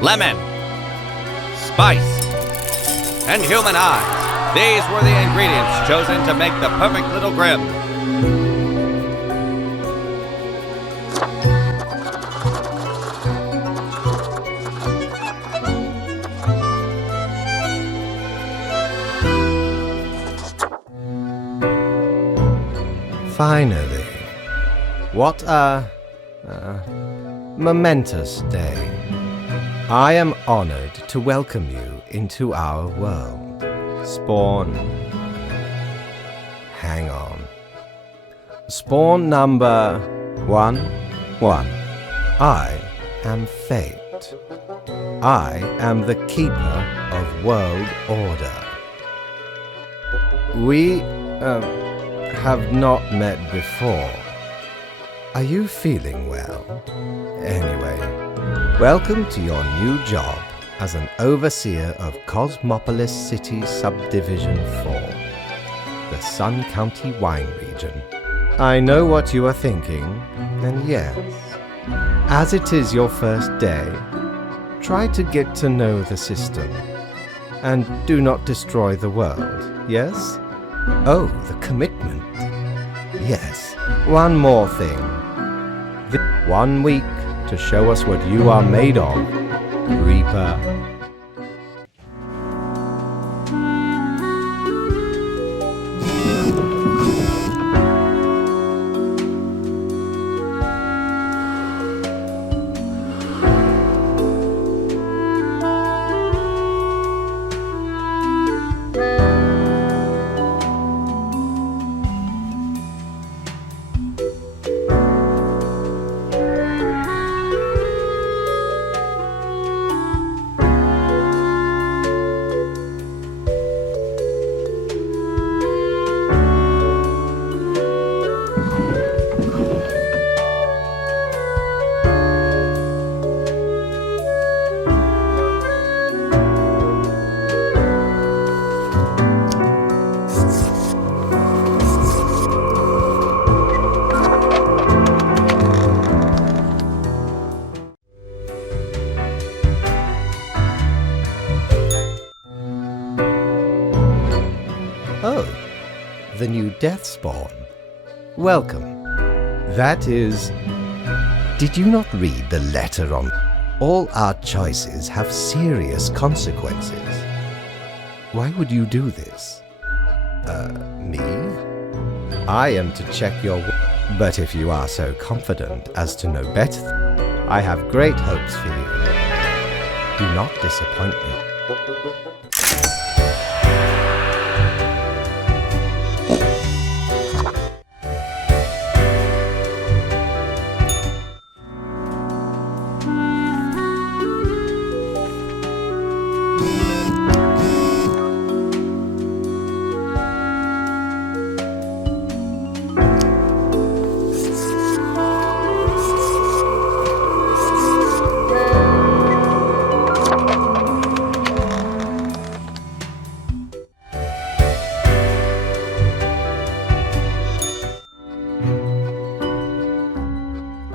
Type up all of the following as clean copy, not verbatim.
lemon, spice, and human eyes. These were the ingredients chosen to make the perfect little Grim. Finally. What a momentous day. I am honored to welcome you into our world. Spawn. Hang on. Spawn number 1-1. I am Fate. I am the keeper of world order. We, have not met before. Are you feeling well? Anyway, welcome to your new job as an overseer of Cosmopolis City Subdivision 4, the Sun County Wine Region. I know what you are thinking, and yes, as it is your first day, try to get to know the system, and do not destroy the world, yes? Oh, the commitment. Yes, one more thing. 1 week to show us what you are made of, Reaper. Oh, the new death spawn. Welcome. That is... Did you not read the letter on... All our choices have serious consequences. Why would you do this? Me? I am to check your... But if you are so confident as to know better, I have great hopes for you. Do not disappoint me.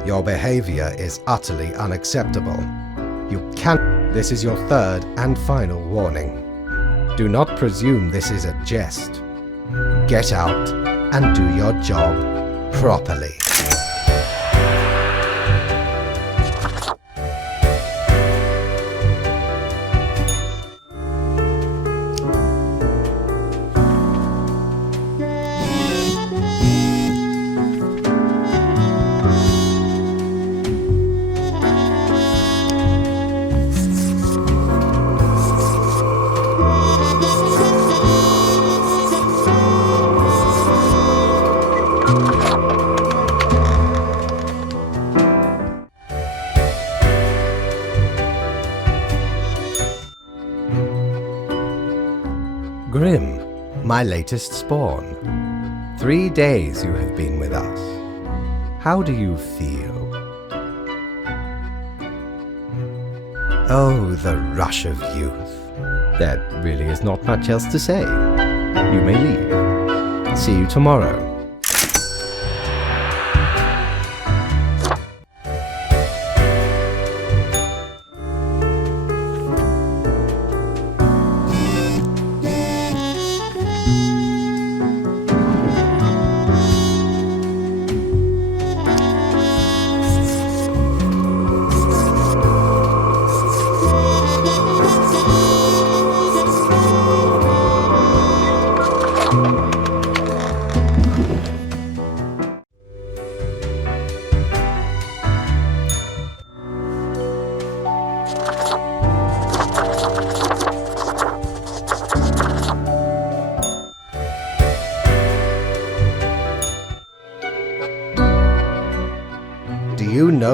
Your behavior is utterly unacceptable. You can't... This is your third and final warning. Do not presume this is a jest. Get out and do your job properly. Grim, my latest spawn. 3 days you have been with us. How do you feel? Oh, the rush of youth. There really is not much else to say. You may leave. See you tomorrow.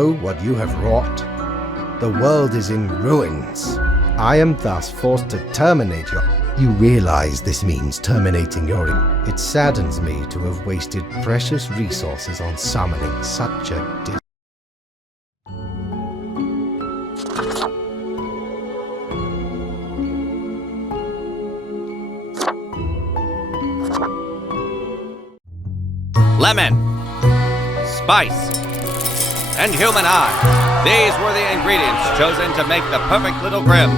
know what you have wrought? The world is in ruins. I am thus forced to terminate your... You realize this means terminating your... It saddens me to have wasted precious resources on summoning such a... Lemon, spice, and human eye. These were the ingredients chosen to make the perfect little Grimm.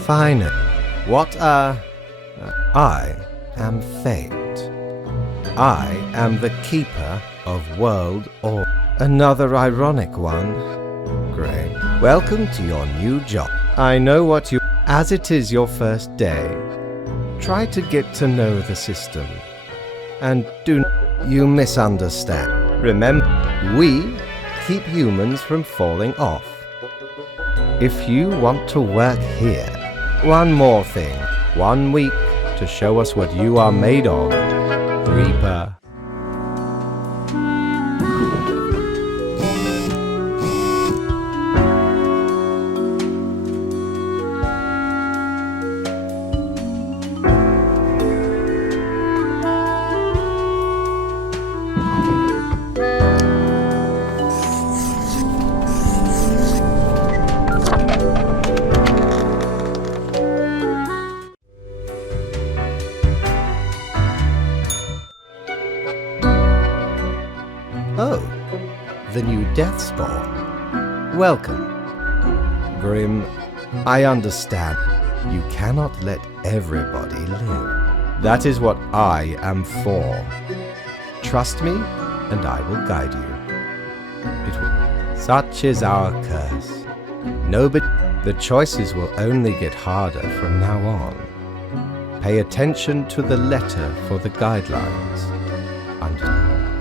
Fine. What I am fate. I am the keeper of world or... Another ironic one. Great. Welcome to your new job. I know what you... As it is your first day, try to get to know the system. And do you misunderstand. Remember, we keep humans from falling off. If you want to work here, one more thing. 1 week to show us what you are made of, Reaper. Oh, the new Death Spawn. Welcome. Grimm, I understand. You cannot let everybody live. That is what I am for. Trust me, and I will guide you. Such is our curse. Nobody... The choices will only get harder from now on. Pay attention to the letter for the guidelines.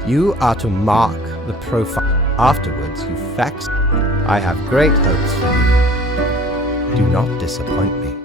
You are to mark the profile. Afterwards, you fax. I have great hopes for you. Do not disappoint me.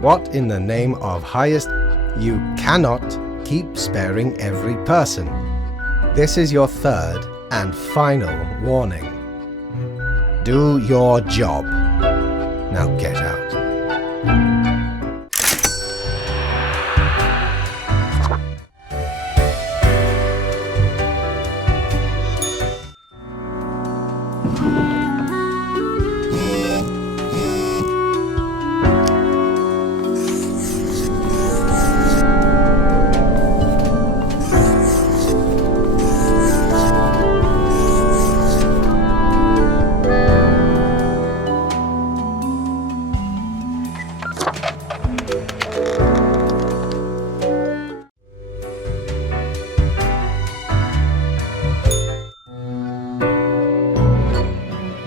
What in the name of highest... You cannot keep sparing every person. This is your third and final warning. Do your job. Now get out.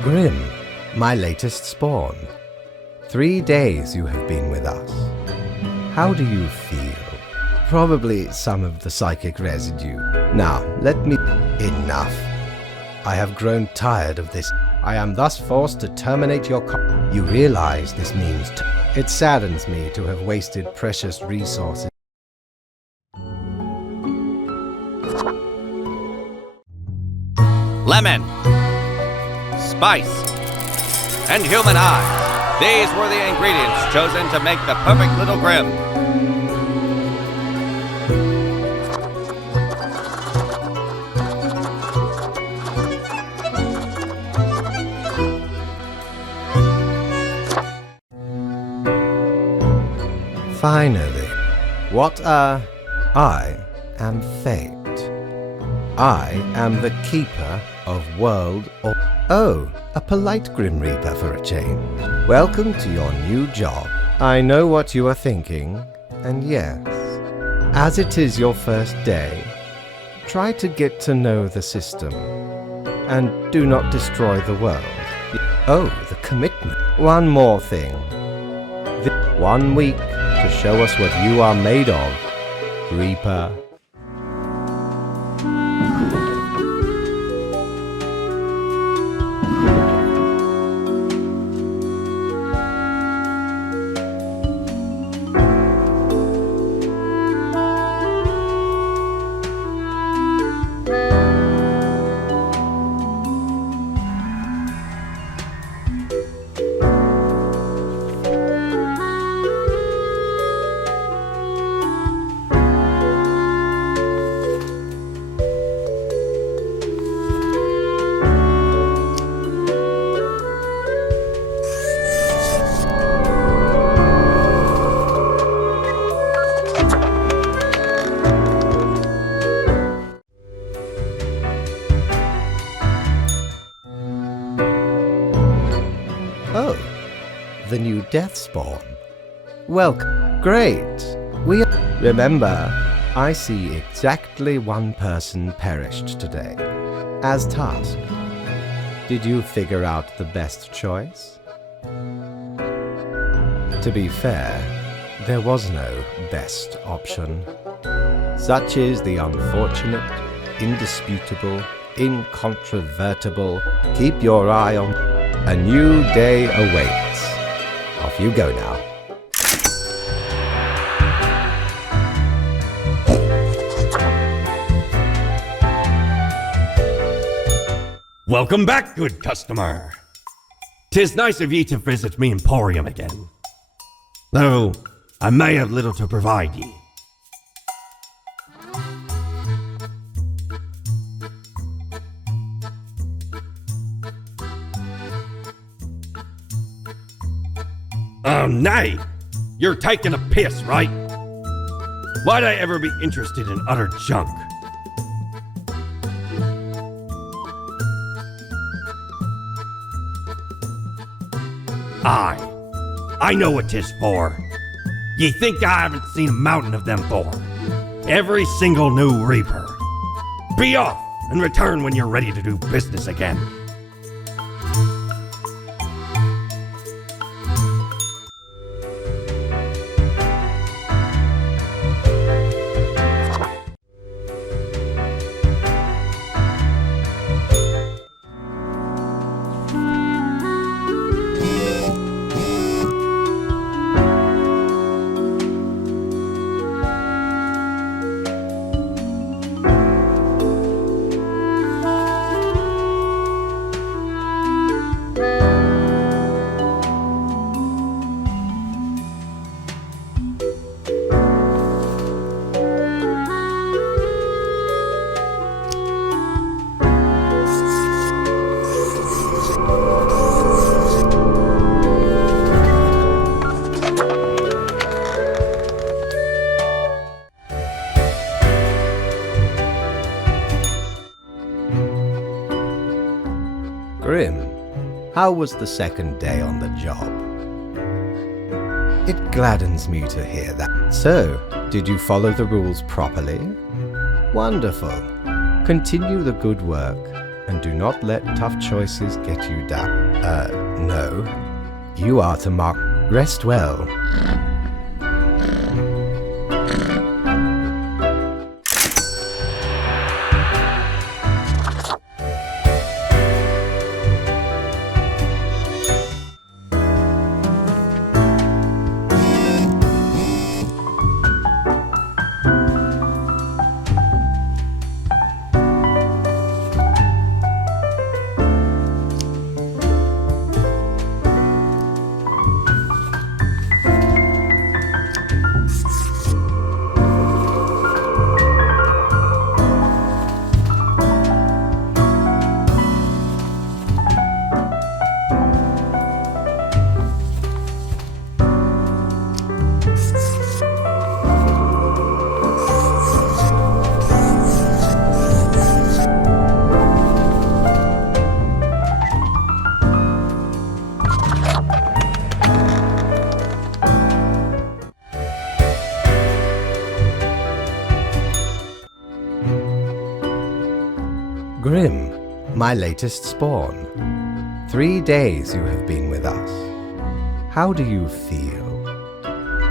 Grimm, my latest spawn. 3 days you have been with us. How do you feel? Probably some of the psychic residue. Now, let me... Enough. I have grown tired of this. I am thus forced to terminate your You realize this means... It saddens me to have wasted precious resources. Lemon, spice, and human eyes. These were the ingredients chosen to make the perfect little Grimm. Finally, what I am fate. I am the keeper of world or... Oh, a polite Grim Reaper for a change. Welcome to your new job. I know what you are thinking, and yes, As it is your first day, try to get to know the system, and do not destroy the world. Oh, the commitment. One more thing. 1 week to show us what you are made of, Reaper. Oh, the new death spawn. Welcome. Great. Remember, I see exactly one person perished today, as tasked. Did you figure out the best choice? To be fair, there was no best option. Such is the unfortunate, indisputable, incontrovertible. Keep your eye on. A new day awaits. Off you go now. Welcome back, good customer. 'Tis nice of ye to visit me emporium again. Though I may have little to provide ye. Nay! You're taking a piss, right? Why'd I ever be interested in utter junk? I know what 'tis for. Ye think I haven't seen a mountain of them for? Every single new Reaper. Be off and return when you're ready to do business again. Grim, how was the second day on the job? It gladdens me to hear that. So, did you follow the rules properly? Wonderful. Continue the good work, and do not let tough choices get you down. No. You are to mark. Rest well. Grim, my latest spawn. 3 days you have been with us. How do you feel?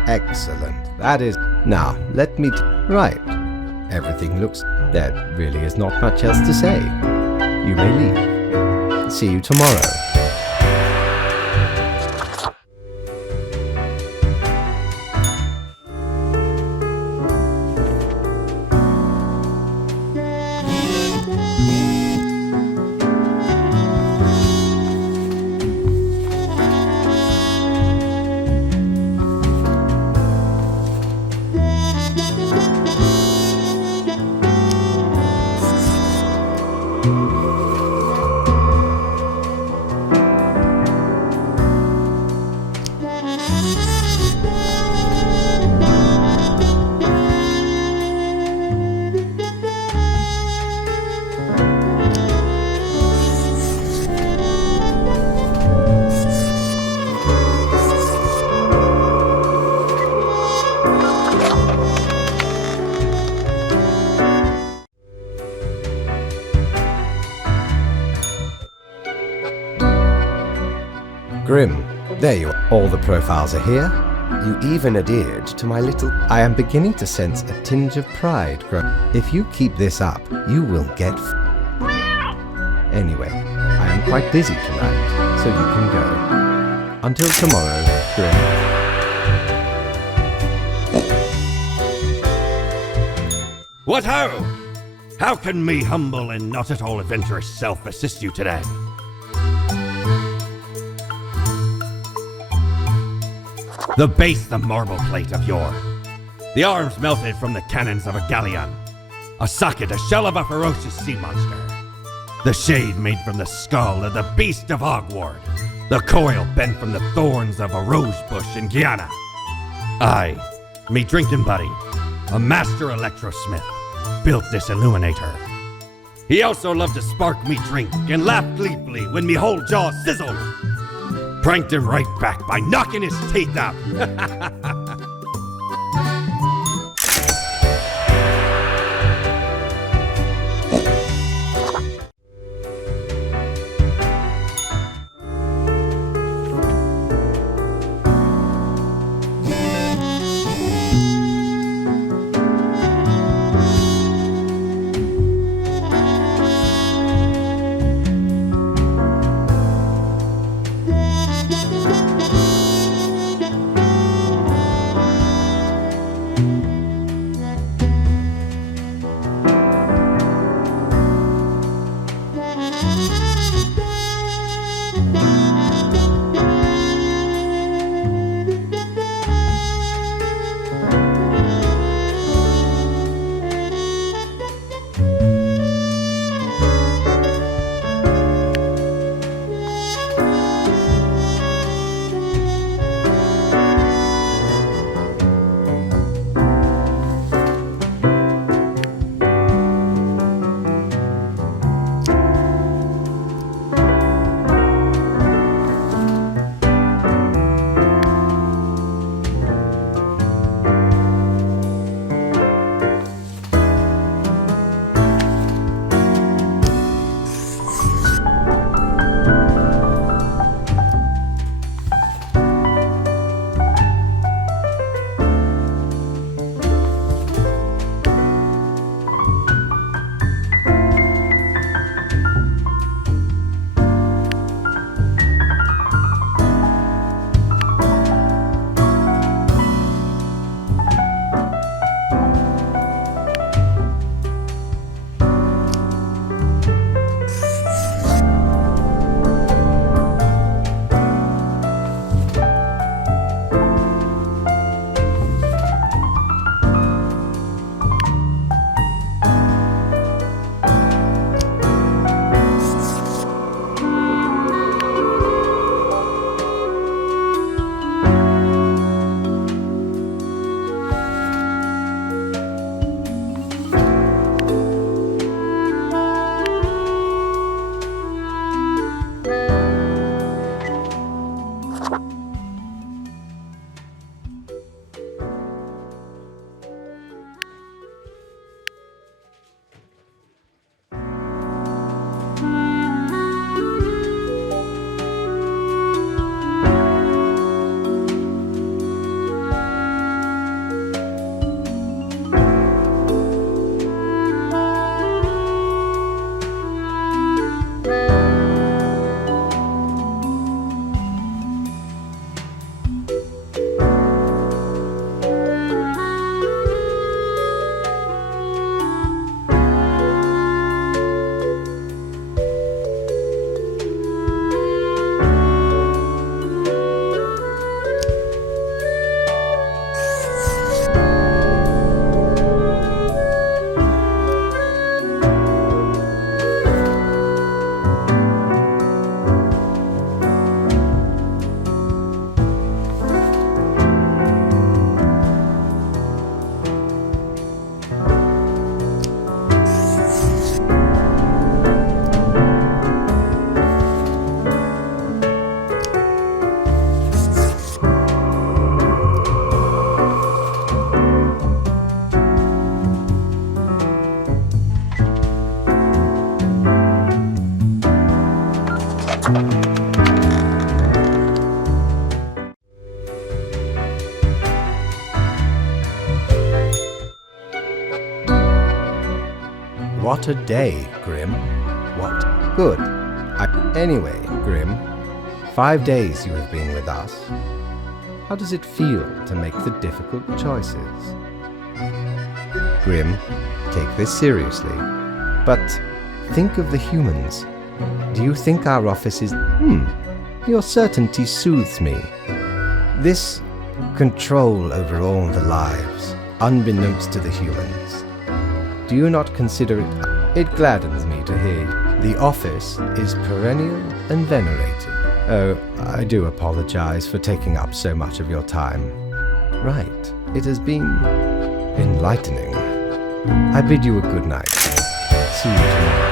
Excellent. That is... Now, let me... Right. Everything looks... There really is not much else to say. You may leave. See you tomorrow. Grim, there you are. All the profiles are here. You even adhered to my little... I am beginning to sense a tinge of pride grow. If you keep this up, you will get... Anyway, I am quite busy tonight, so you can go. Until tomorrow, Grim. What ho! How can me humble and not at all adventurous self assist you today? The base, the marble plate of yore. The arms melted from the cannons of a galleon. A socket, a shell of a ferocious sea monster. The shade made from the skull of the beast of Hogward. The coil bent from the thorns of a rose bush in Guyana. I, me drinking buddy, a master electrosmith, built this illuminator. He also loved to spark me drink and laugh gleefully when me whole jaw sizzled. Pranked him right back by knocking his teeth out. Not a day, Grim. What? Good. Anyway, Grim, 5 days you have been with us. How does it feel to make the difficult choices? Grim, take this seriously. But think of the humans. Do you think our office is... Your certainty soothes me. This control over all the lives, unbeknownst to the humans. Do you not consider it... It gladdens me to hear the office is perennial and venerated. Oh, I do apologize for taking up so much of your time. Right, it has been enlightening. I bid you a good night. See you tomorrow.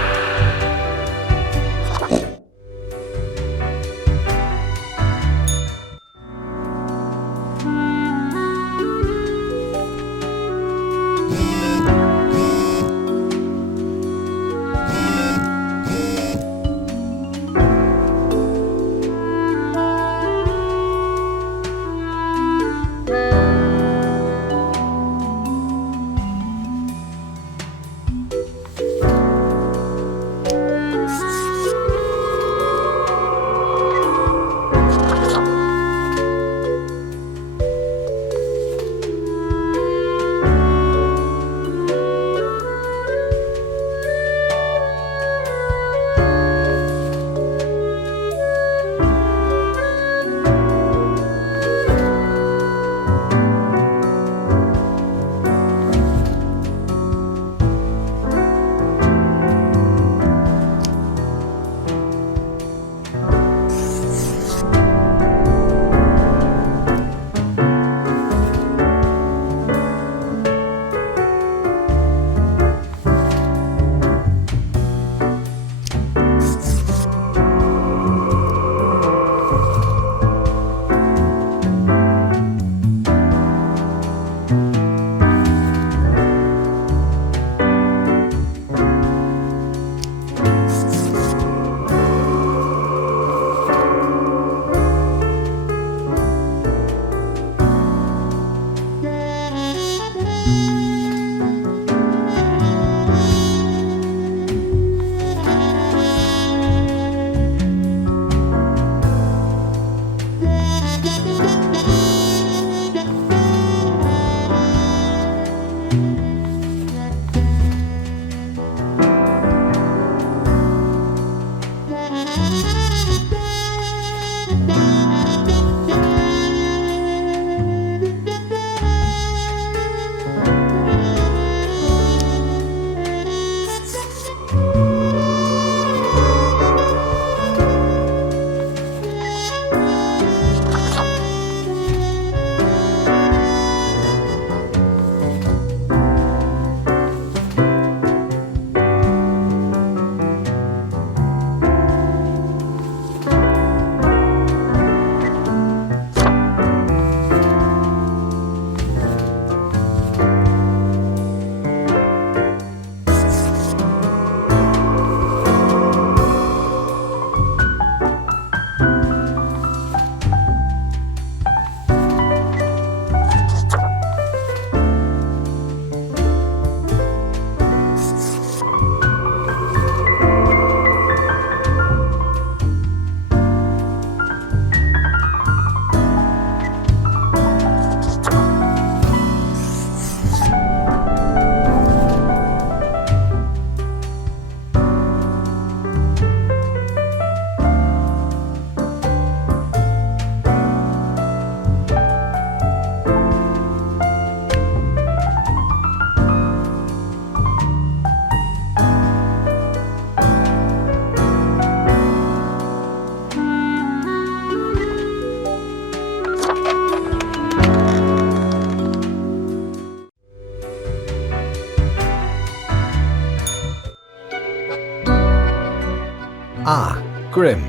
Ah, Grim.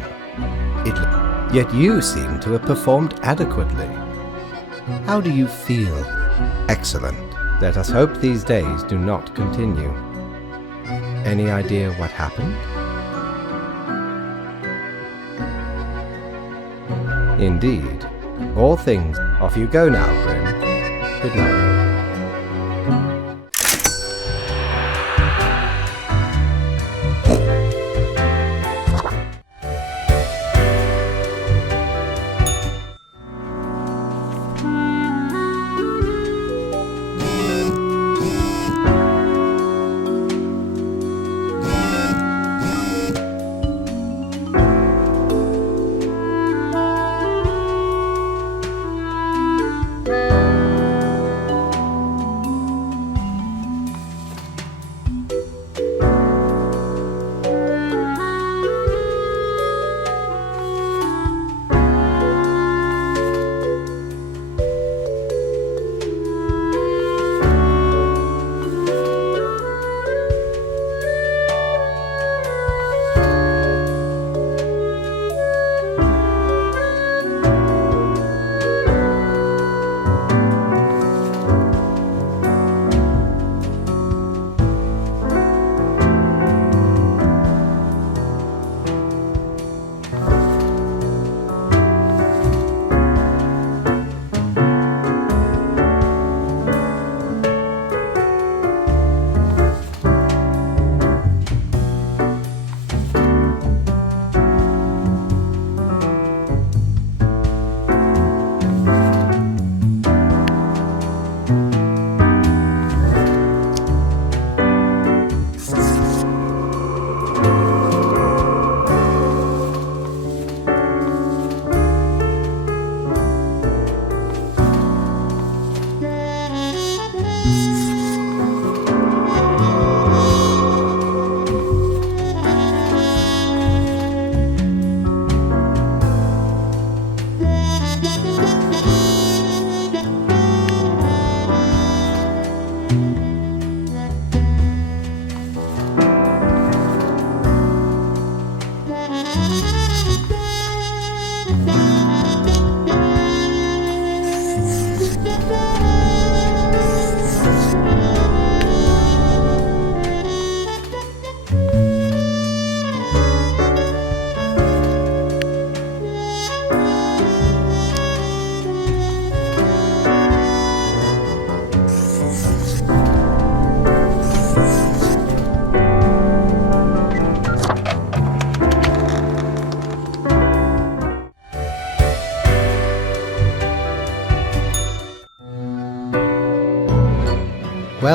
Yet you seem to have performed adequately. How do you feel? Excellent. Let us hope these days do not continue. Any idea what happened? Indeed. All things. Off you go now, Grim. Good night.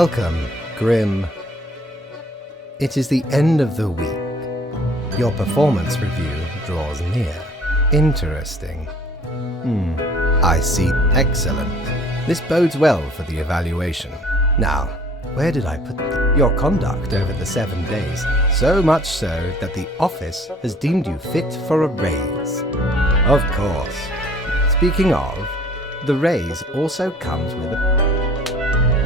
Welcome, Grim. It is the end of the week. Your performance review draws near. Interesting. I see. Excellent. This bodes well for the evaluation. Now, where did I put your conduct over the 7 days? So much so that the office has deemed you fit for a raise. Of course. Speaking of, the raise also comes with a...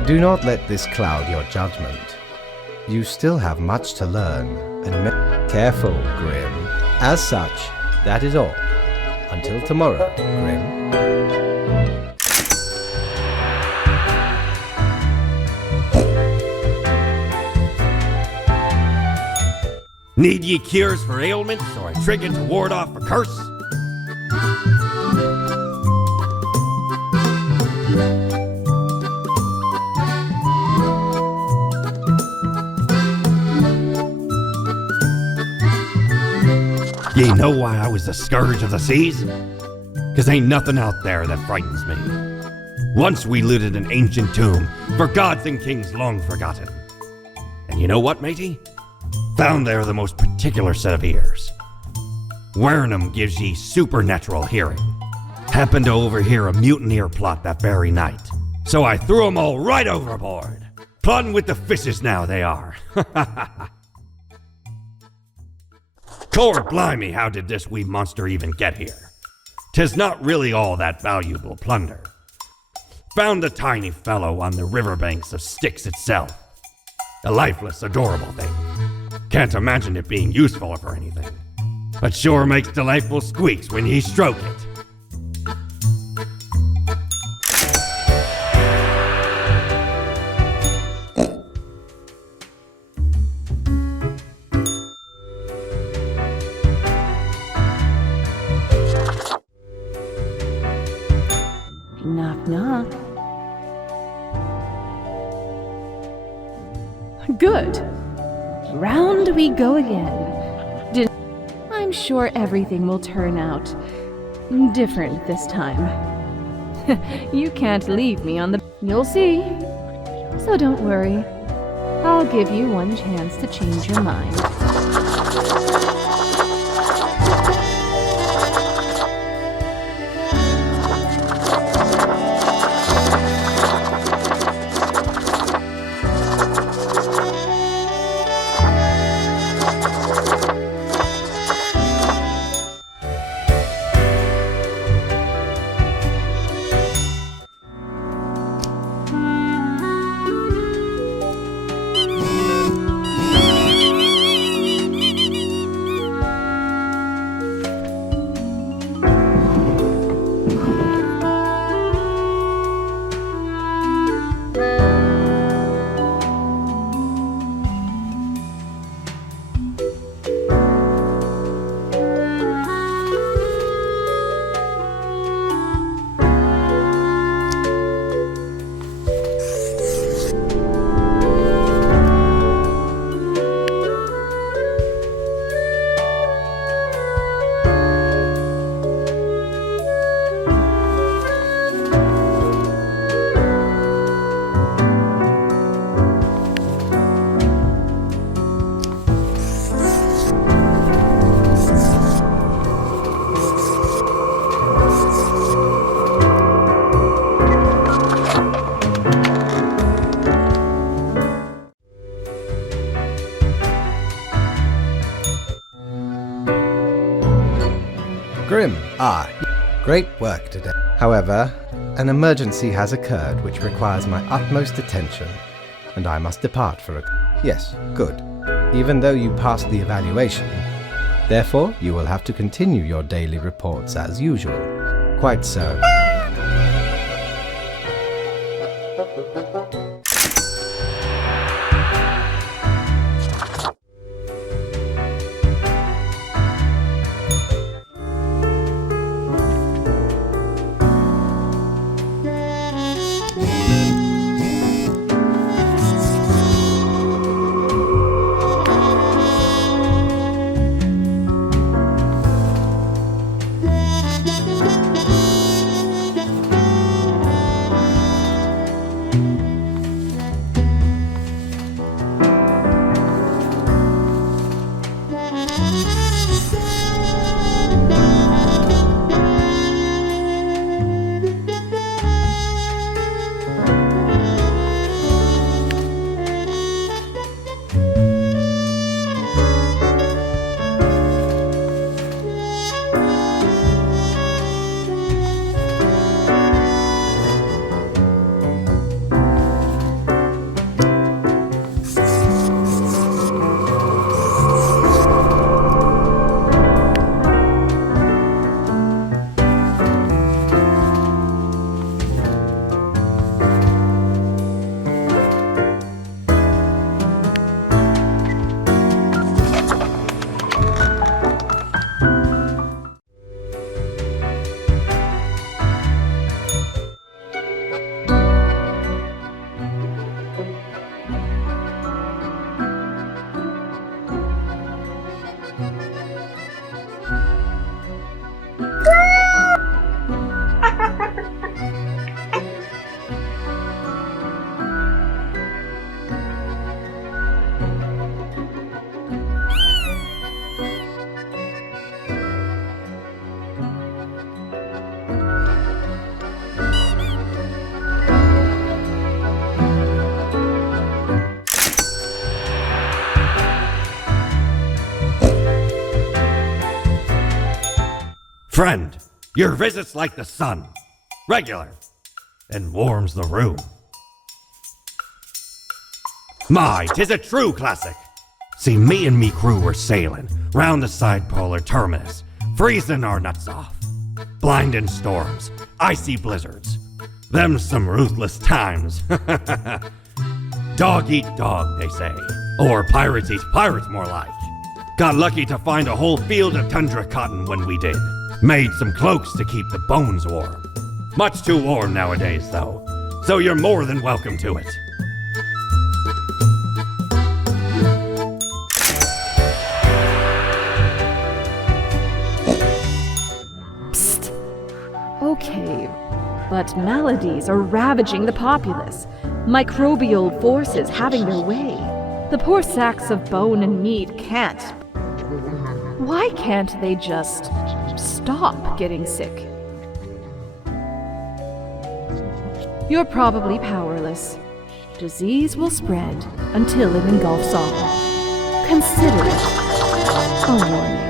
Do not let this cloud your judgment. You still have much to learn, and careful, Grim. As such, that is all. Until tomorrow, Grim. Need ye cures for ailments or a trigger to ward off a curse? Ye know why I was the scourge of the seas? 'Cause ain't nothing out there that frightens me. Once we looted an ancient tomb for gods and kings long forgotten. And you know what, matey? Found there the most particular set of ears. Wearing 'em gives ye supernatural hearing. Happened to overhear a mutineer plot that very night. So I threw 'em all right overboard. Plotting with the fishes now they are. Cord blimey, how did this wee monster even get here? 'Tis not really all that valuable plunder. Found the tiny fellow on the riverbanks of Styx itself. A lifeless, adorable thing. Can't imagine it being useful for anything. But sure makes delightful squeaks when ye stroke it. Knock, knock. Good. Round we go again. I'm sure everything will turn out different this time. You can't leave me on the... You'll see. So don't worry. I'll give you one chance to change your mind. Grim, great work today. However, an emergency has occurred which requires my utmost attention, and I must depart for a... Yes, good. Even though you passed the evaluation, therefore you will have to continue your daily reports as usual. Quite so. Friend, your visit's like the sun, regular, and warms the room. My, 'tis a true classic. See, me and me crew were sailing round the side polar terminus, freezing our nuts off. Blinding storms, icy blizzards. Them's some ruthless times. Dog eat dog, they say. Or pirates eat pirates, more like. Got lucky to find a whole field of tundra cotton when we did. Made some cloaks to keep the bones warm. Much too warm nowadays, though. So you're more than welcome to it. Psst. Okay, but maladies are ravaging the populace. Microbial forces having their way. The poor sacks of bone and meat can't. Why can't they just stop getting sick? You're probably powerless. Disease will spread until it engulfs all. Consider it a warning.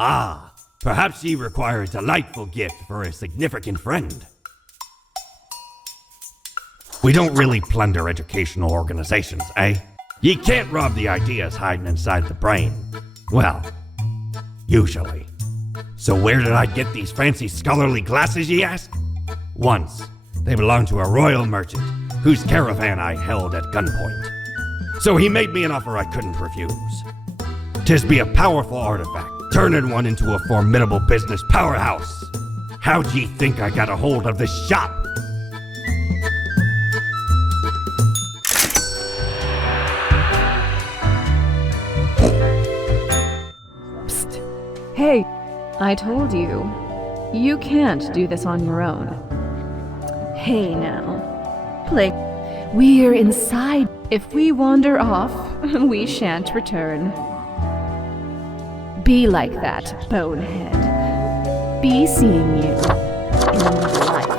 Ah, perhaps ye require a delightful gift for a significant friend. We don't really plunder educational organizations, eh? Ye can't rob the ideas hiding inside the brain. Well, usually. So where did I get these fancy scholarly glasses, ye ask? Once, they belonged to a royal merchant, whose caravan I held at gunpoint. So he made me an offer I couldn't refuse. 'Tis be a powerful artifact, turning one into a formidable business powerhouse. How'd ye think I got a hold of this shop? Psst. Hey, I told you. You can't do this on your own. Hey now. Play. We're inside. If we wander off, we shan't return. be like that, bonehead. Be seeing you in life.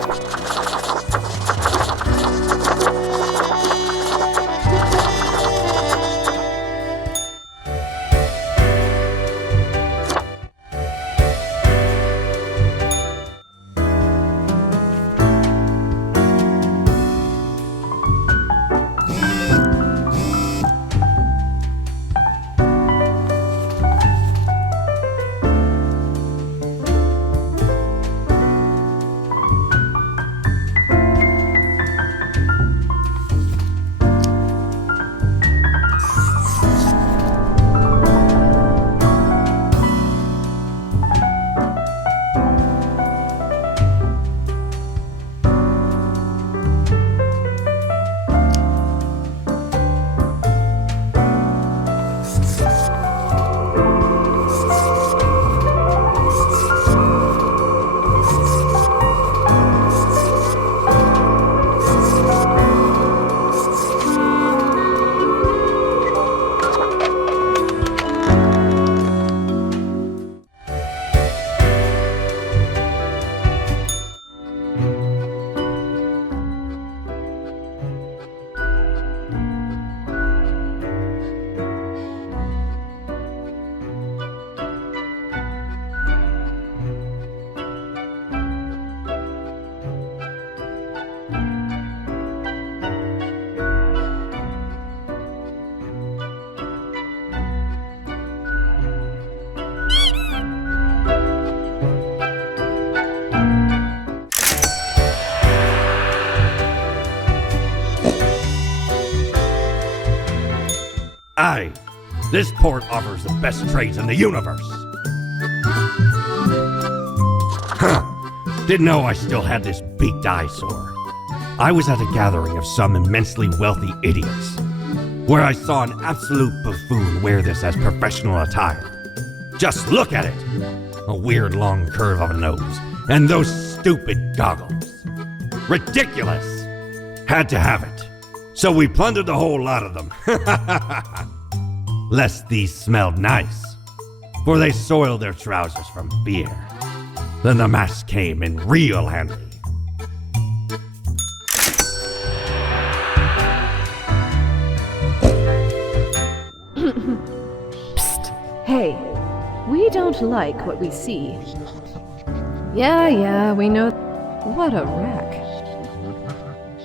Aye, this port offers the best trades in the universe. Huh, didn't know I still had this beaked eyesore. I was at a gathering of some immensely wealthy idiots, where I saw an absolute buffoon wear this as professional attire. Just look at it! A weird long curve of a nose, and those stupid goggles. Ridiculous! Had to have it. So we plundered the whole lot of them. Lest these smelled nice, for they soiled their trousers from fear. Then the mask came in real handy. Psst. Hey, we don't like what we see. Yeah, we know. What a wreck.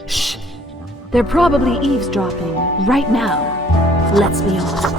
Shh. They're probably eavesdropping right now. Let's be honest.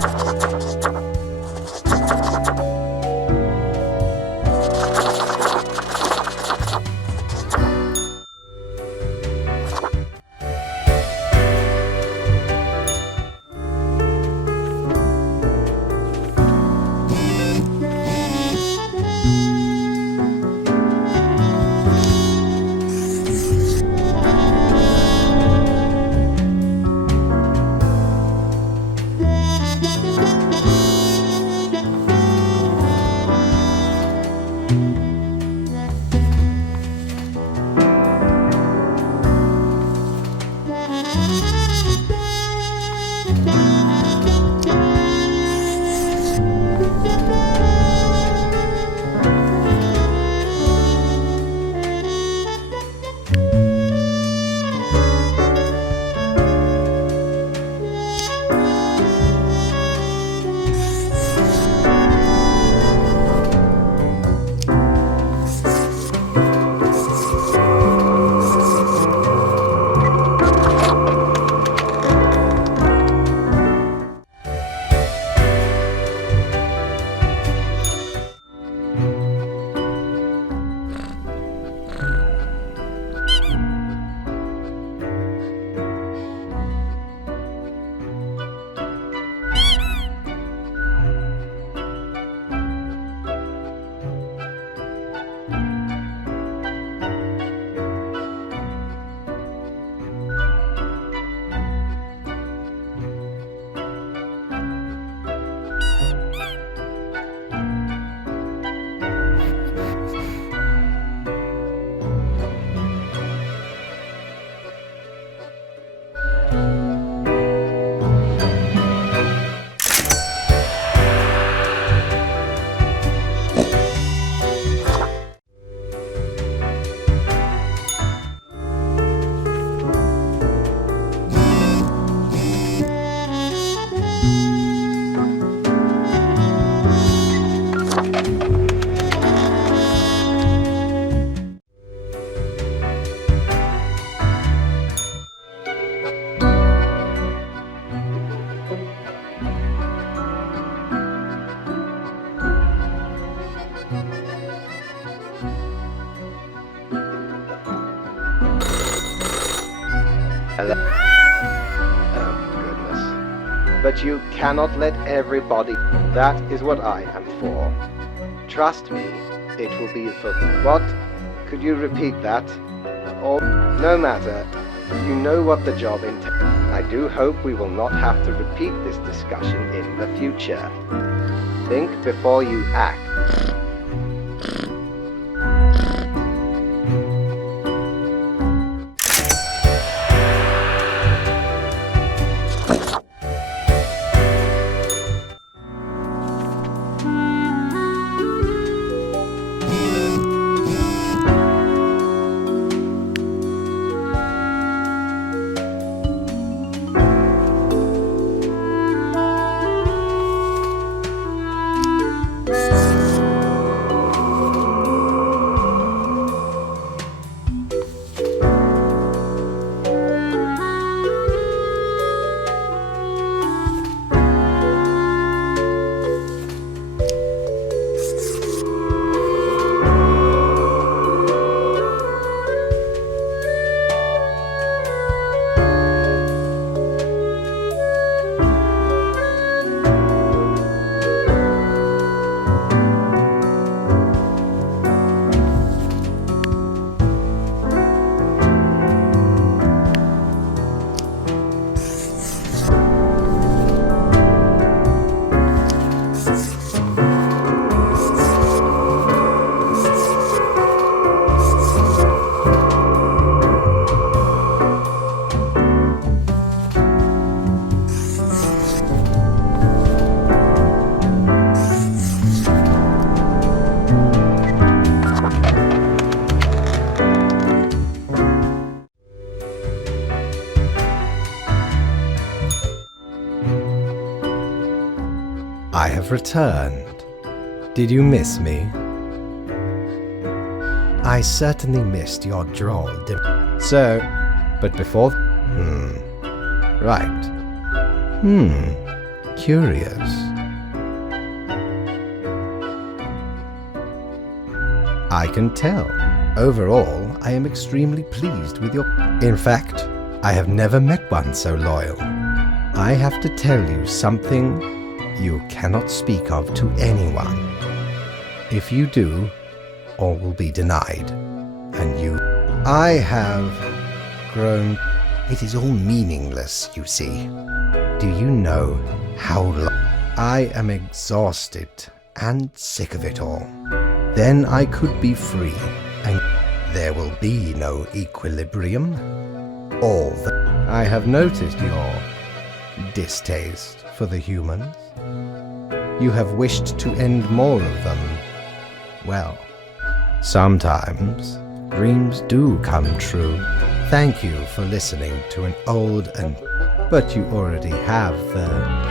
Hello? Oh, goodness. But you cannot let everybody. That is what I am for. Trust me, it will be for... What? Could you repeat that? Or, no matter, you know what the job entails. I do hope we will not have to repeat this discussion in the future. Think before you act. I have returned. Did you miss me? I certainly missed your droll but before... Right. Curious. I can tell. Overall, I am extremely pleased with your... In fact, I have never met one so loyal. I have to tell you something you cannot speak of to anyone. If you do, all will be denied. And you... I have grown... It is all meaningless, you see. Do you know how long... I am exhausted and sick of it all. Then I could be free, and there will be no equilibrium. All the... I have noticed your distaste for the humans. You have wished to end more of them. Well, sometimes dreams do come true. Thank you for listening to an old and... But you already have the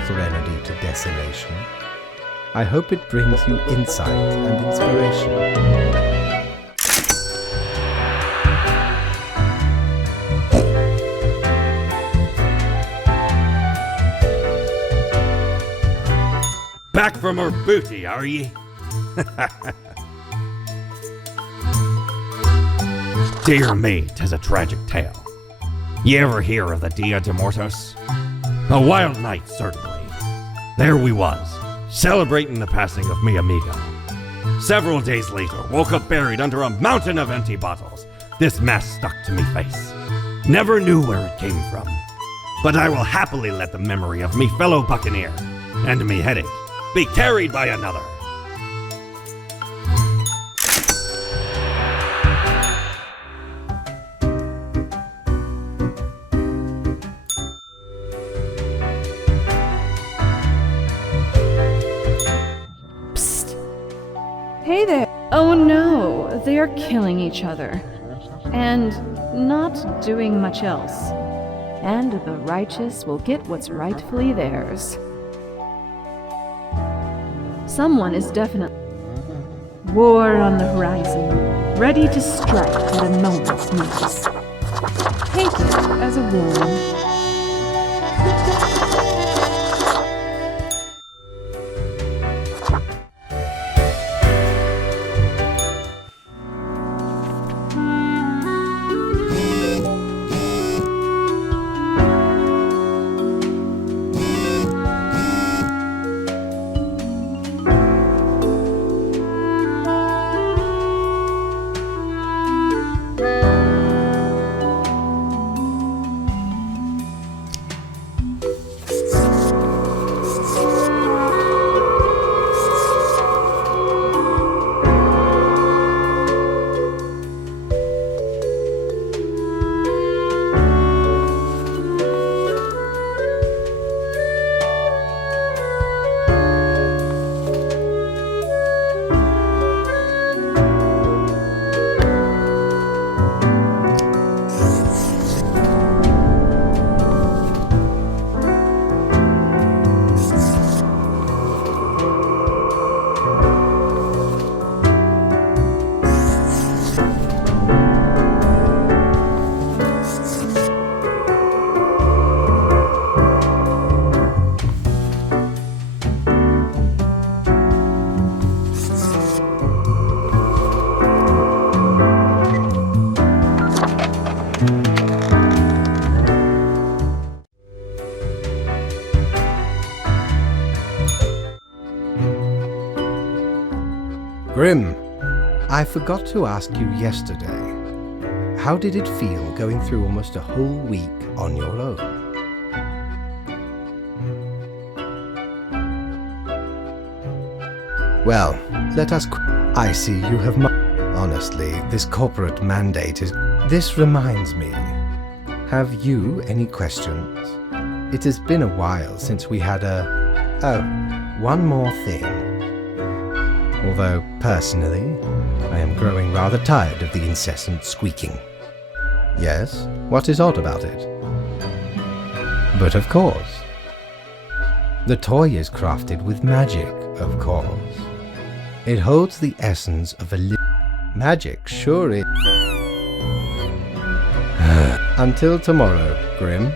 Threnody to Desolation. I hope it brings you insight and inspiration. Back from her booty, are ye? Dear me, 'tis a tragic tale. Ye ever hear of the Dia de Mortos? A wild night, certainly. There we was, celebrating the passing of mi amigo. Several days later, woke up buried under a mountain of empty bottles. This mess stuck to me face. Never knew where it came from. But I will happily let the memory of me fellow buccaneer and me headache be carried by another. Psst. Hey there. Oh no, they are killing each other. And not doing much else. And the righteous will get what's rightfully theirs. Someone is definitely... War on the horizon, ready to strike at a moment's notice. Take it as a warning. Grim, I forgot to ask you yesterday. How did it feel going through almost a whole week on your own? Well, let us... I see you have... Honestly, this corporate mandate is... This reminds me. Have you any questions? It has been a while since we had a... Oh, one more thing. Although, personally, I am growing rather tired of the incessant squeaking. Yes, what is odd about it? But of course. The toy is crafted with magic, of course. It holds the essence of a magic, sure it... Until tomorrow, Grim.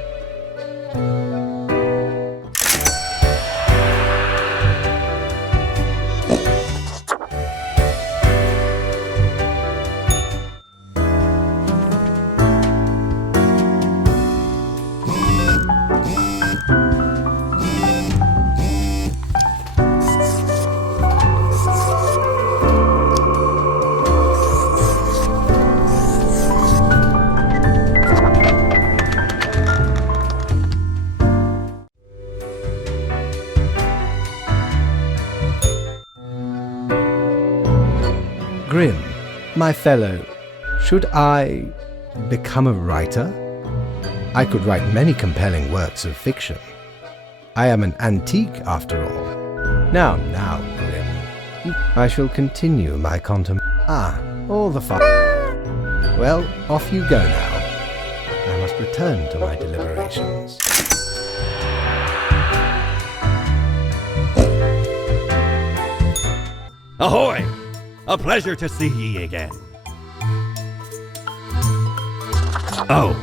Grim, my fellow, should I become a writer? I could write many compelling works of fiction. I am an antique, after all. Now, Grim, I shall continue my all the fun. Well, off you go now. I must return to my deliberations. Ahoy! A pleasure to see ye again. Oh,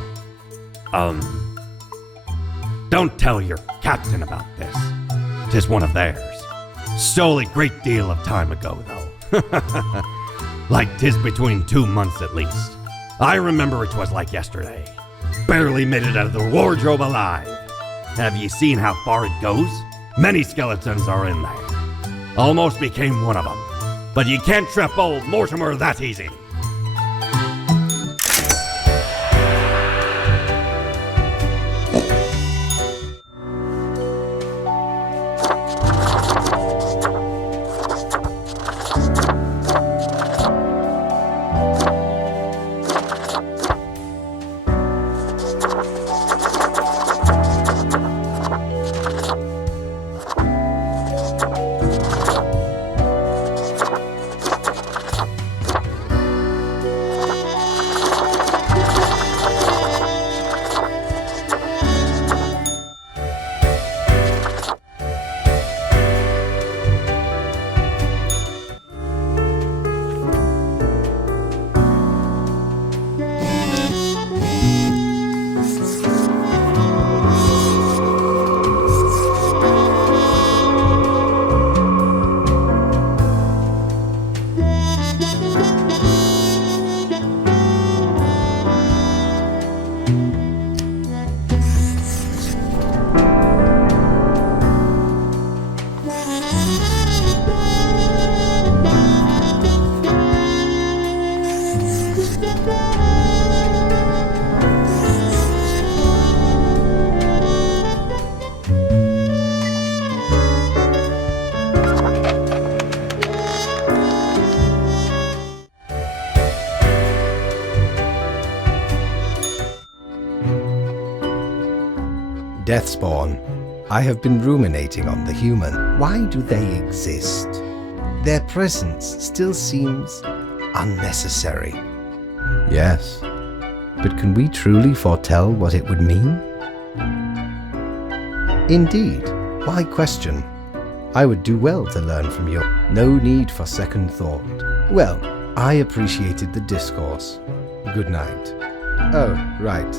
don't tell your captain about this. 'Tis one of theirs. Stole a great deal of time ago, though. Like 'tis between 2 months at least. I remember it was like yesterday. Barely made it out of the wardrobe alive. Have ye seen how far it goes? Many skeletons are in there. Almost became one of them. But you can't trap old Mortimer that easy. Deathspawn, I have been ruminating on the human. Why do they exist? Their presence still seems unnecessary. Yes, but can we truly foretell what it would mean? Indeed, why question? I would do well to learn from you. No need for second thought. Well, I appreciated the discourse. Good night. Oh, right.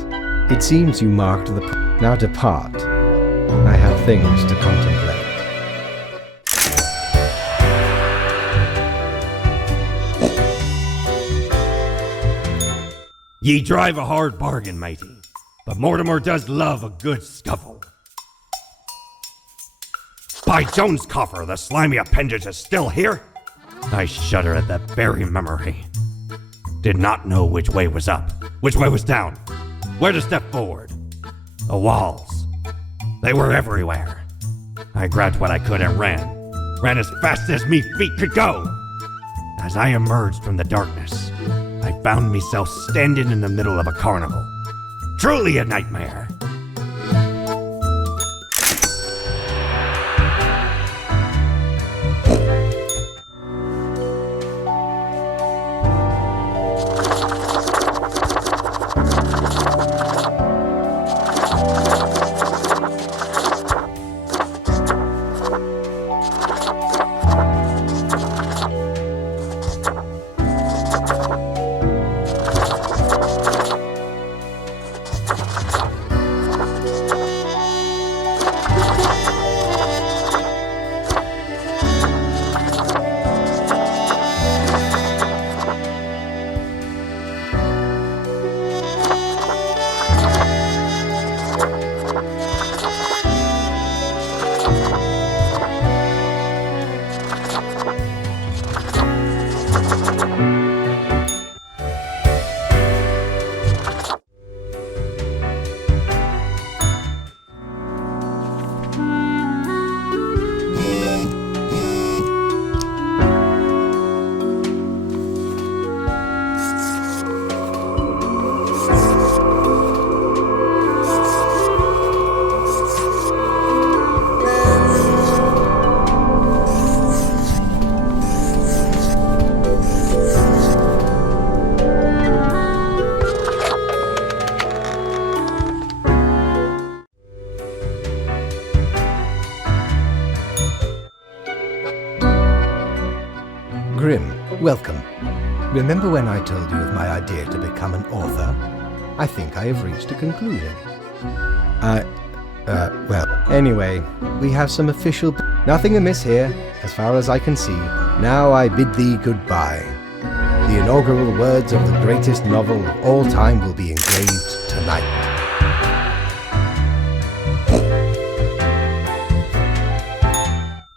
It seems you marked the... Now depart. I have things to contemplate. Ye drive a hard bargain, matey, but Mortimer does love a good scuffle. By Jones' coffer, the slimy appendage is still here? I shudder at that very memory. Did not know which way was up, which way was down, where to step forward. The walls, they were everywhere. I grabbed what I could and ran as fast as me feet could go. As I emerged from the darkness, I found myself standing in the middle of a carnival. Truly a nightmare. Grim, welcome. Remember when I told you of my idea to become an author? I think I have reached a conclusion. Well, anyway, we have some official... Nothing amiss here, as far as I can see. Now I bid thee goodbye. The inaugural words of the greatest novel of all time will be engraved tonight.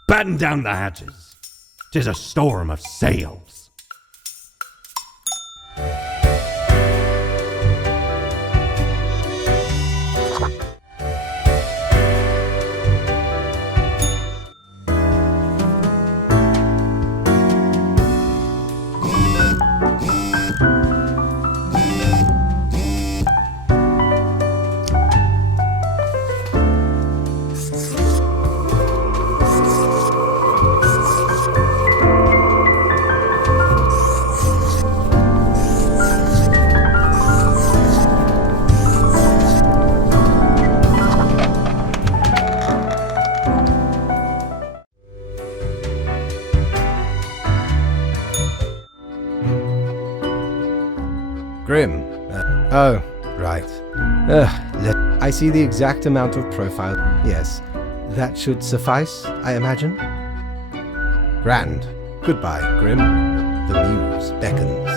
Batten down the hatches. 'Tis a storm of sails. Grim. Oh, right. I see the exact amount of profile. Yes, that should suffice, I imagine. Grand. Goodbye, Grim. The muse beckons.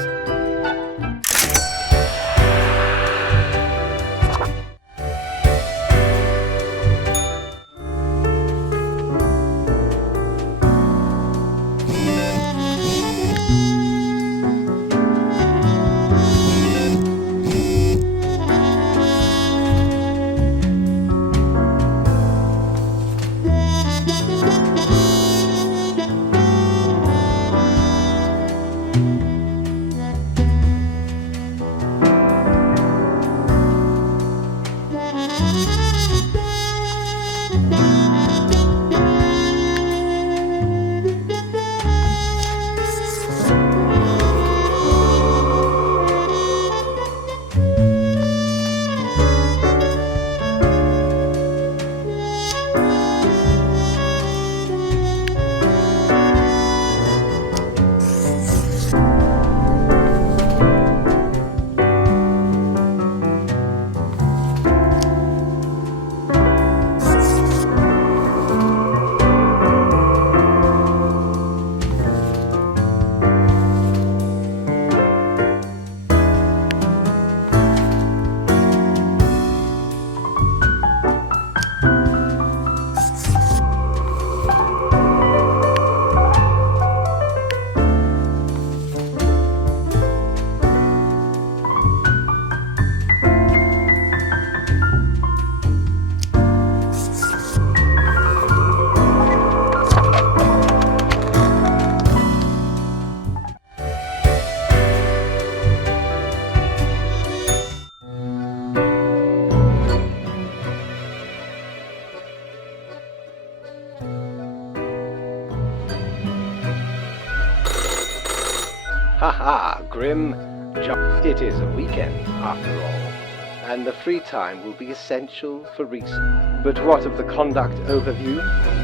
Haha, Grim. It is a weekend, after all, and the free time will be essential for research. But what of the conduct overview?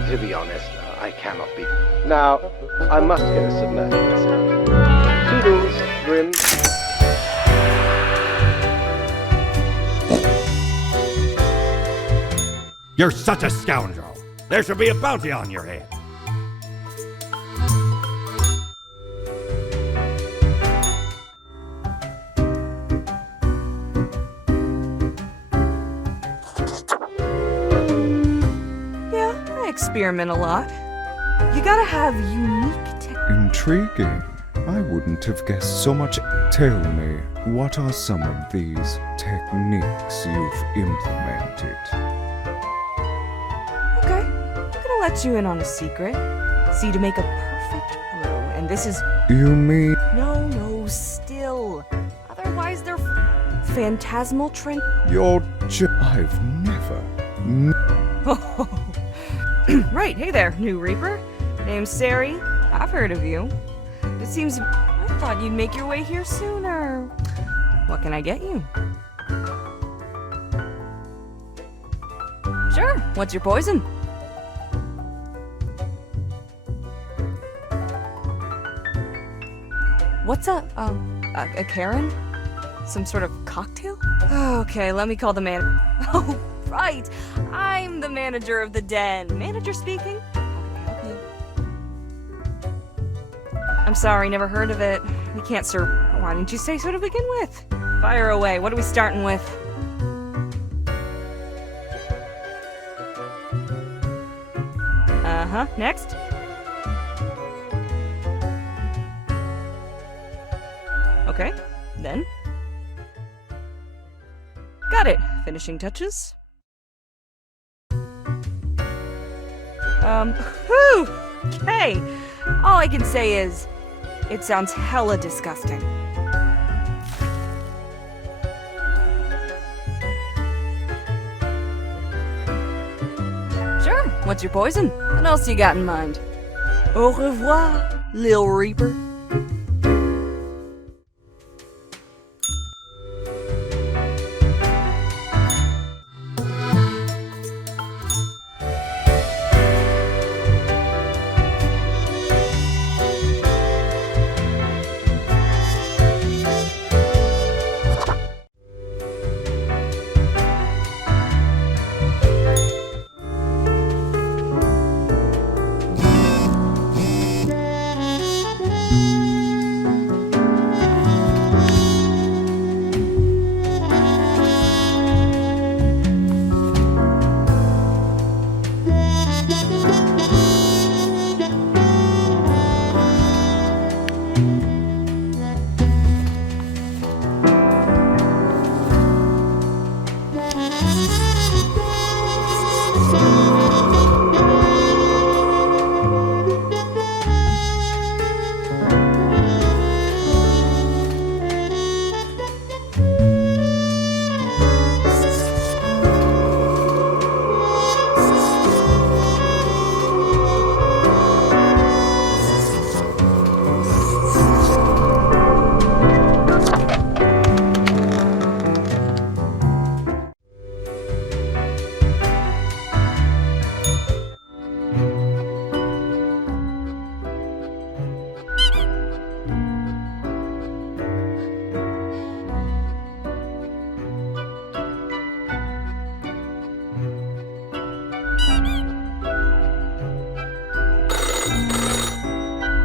To be honest, I cannot be. Now, I must go submerge myself. Toodles, Grim. You're such a scoundrel. There should be a bounty on your head. Yeah, I experiment a lot. You gotta have unique Intriguing. I wouldn't have guessed so much. Tell me, what are some of these techniques you've implemented? Okay, I'm gonna let you in on a secret. See, to make a perfect brew, and this is... You mean... No, still. Otherwise they're phantasmal trend... You're I've never... Right, hey there, new Reaper. Name's Sari. I've heard of you. It seems... I thought you'd make your way here sooner. What can I get you? Sure, what's your poison? What's a Karen? Some sort of cocktail? Okay, let me call the man. Oh, right! I'm the manager of the den. Manager speaking? How can I help you? I'm sorry, never heard of it. We can't serve. Why didn't you say so to begin with? Fire away. What are we starting with? Uh-huh. Next. Okay. Then. Got it. Finishing touches. Whew! Okay. All I can say is, it sounds hella disgusting. Sure, what's your poison? What else you got in mind? Au revoir, Lil Reaper.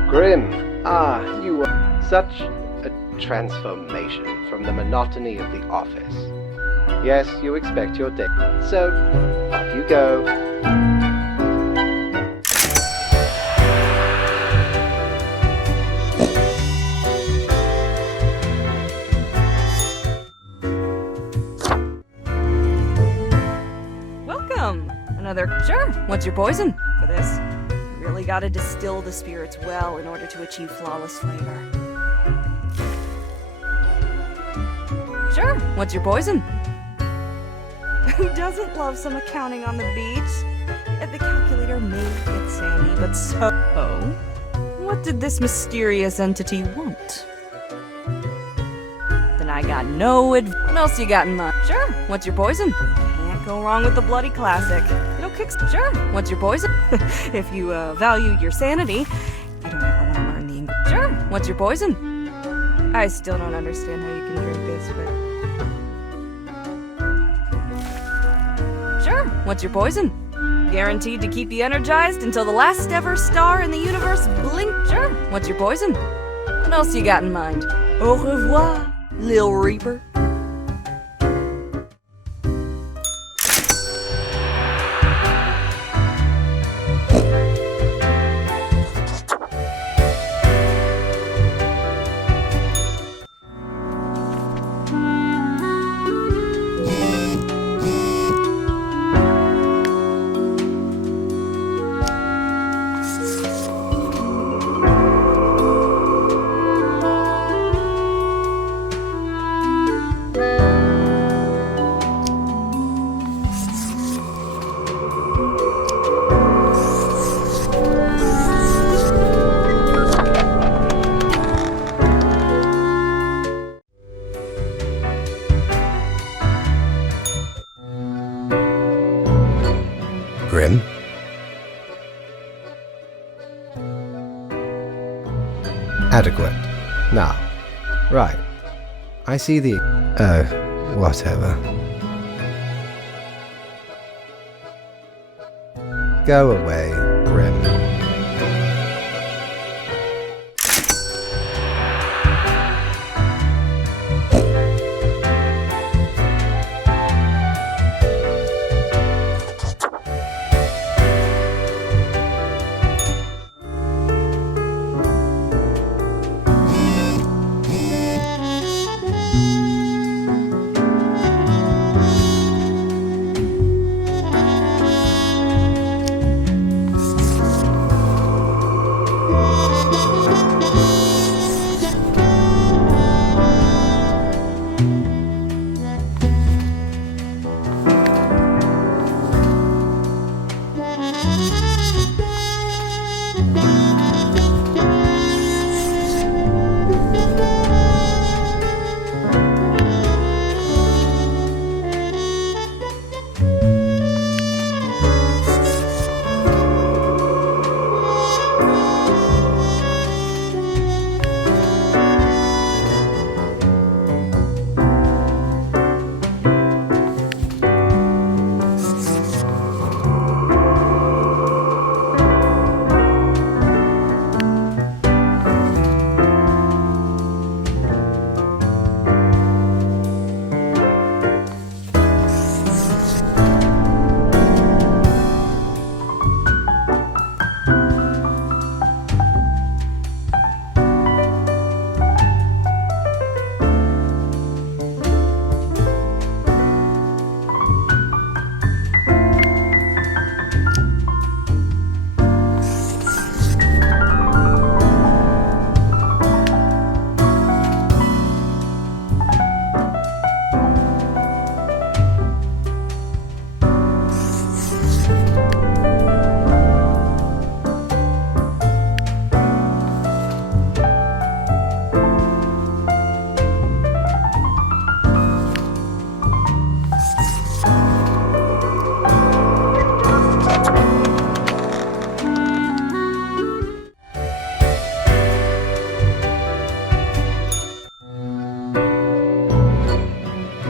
Grim, you were such a transformation from the monotony of the office. Yes, you expect your day. So, off you go. Welcome! Another... Sure, what's your poison? For this, you really gotta distill the spirits well in order to achieve flawless flavor. Sure, what's your poison? Who doesn't love some accounting on the beach? The calculator may get sandy, but so... What did this mysterious entity want? I got no What else you got in mind? Sure, what's your poison? Can't go wrong with the bloody classic. It'll kick. Sure, what's your poison? If you value your sanity, you don't ever want to learn the English. Sure, what's your poison? I still don't understand how you can drink this, but... Sure, what's your poison? Guaranteed to keep you energized until the last ever star in the universe blink. Sure, what's your poison? What else you got in mind? Au revoir, Lil Reaper. Grim? Adequate. Now. Right. I see the... Oh, whatever. Go away, Grim.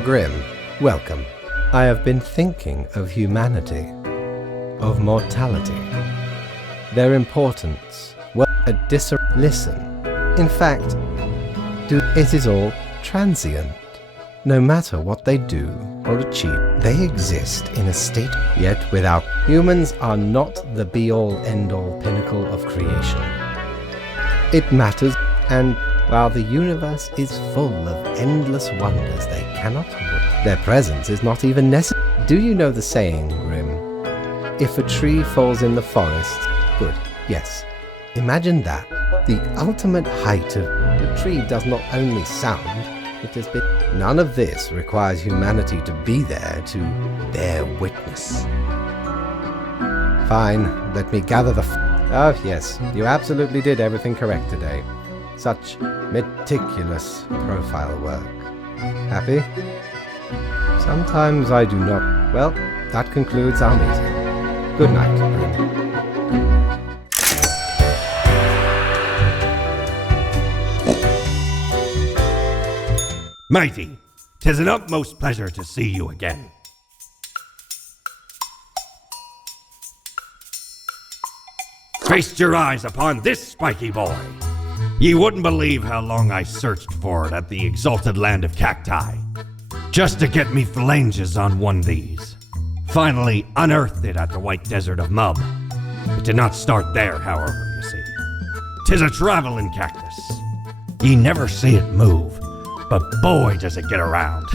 Grim, welcome. I have been thinking of humanity, of mortality, their importance, listen. In fact, it is all transient. No matter what they do or achieve, they exist in a state, yet without. Humans are not the be-all, end-all pinnacle of creation. It matters, and while the universe is full of endless wonders they cannot, their presence is not even necessary. Do you know the saying, Grim? If a tree falls in the forest, good, yes. Imagine that. The ultimate height of the tree does not only sound, it has been. None of this requires humanity to be there to bear witness. Fine, let me gather the Oh yes, you absolutely did everything correct today. Such meticulous profile work. Happy? Sometimes I do not. Well, that concludes our meeting. Good night, Grim. Mighty, 'tis an utmost pleasure to see you again. Feast your eyes upon this spiky boy. Ye wouldn't believe how long I searched for it at the exalted land of cacti, just to get me phalanges on one of these. Finally unearthed it at the white desert of Mub. It did not start there, however, you see. 'Tis a traveling cactus. Ye never see it move, but boy does it get around.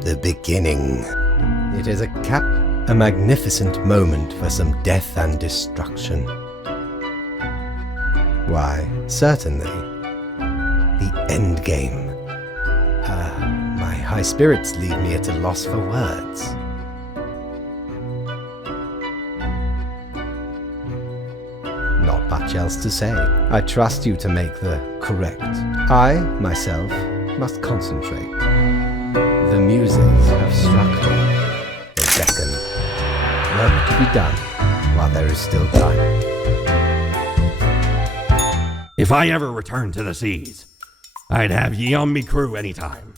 The beginning. It is a magnificent moment for some death and destruction. Why, certainly. The end game. My high spirits leave me at a loss for words. Not much else to say. I trust you to make the correct. I, myself, must concentrate. The muses have struck me. They beckon. Work to be done while there is still time. If I ever return to the seas, I'd have ye on me crew anytime.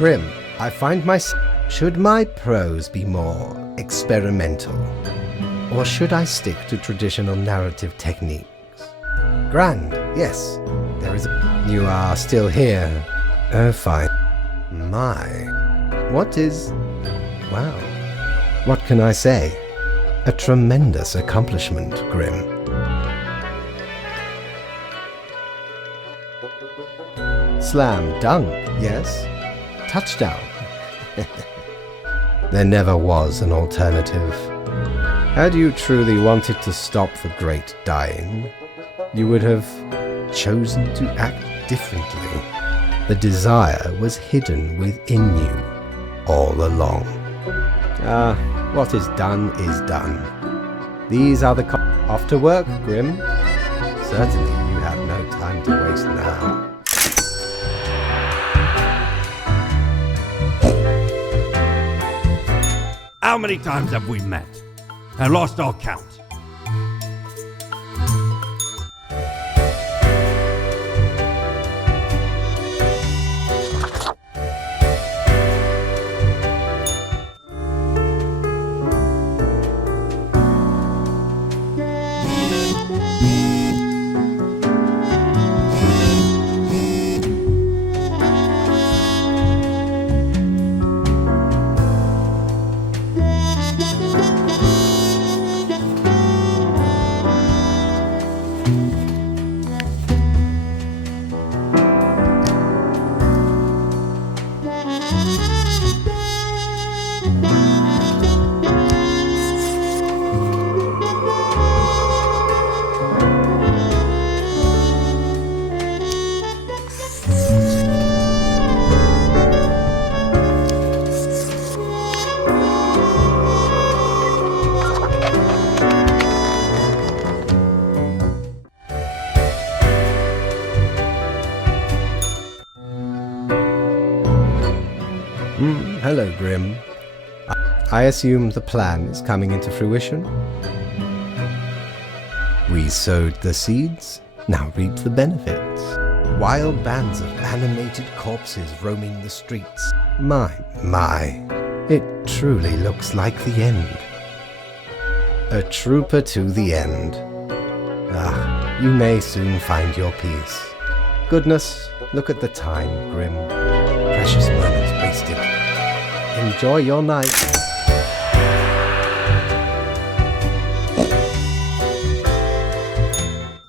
Grim, I find myself... Should my prose be more experimental? Or should I stick to traditional narrative techniques? Grand, yes. There is a... You are still here. Oh, fine. My... What is... Wow. What can I say? A tremendous accomplishment, Grim. Slam dunk, yes? Touchdown. There never was an alternative. Had you truly wanted to stop the great dying, you would have chosen to act differently. The desire was hidden within you all along. What is done is done. These are the off to work, Grim. Certainly you have no time to waste now. How many times have we met? I lost all count. Hello, Grim. I assume the plan is coming into fruition? We sowed the seeds, now reap the benefits. Wild bands of animated corpses roaming the streets. My, it truly looks like the end. A trooper to the end. Ah, you may soon find your peace. Goodness, look at the time, Grim. Precious moments wasted. Enjoy your night.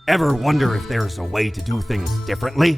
Ever wonder if there's a way to do things differently?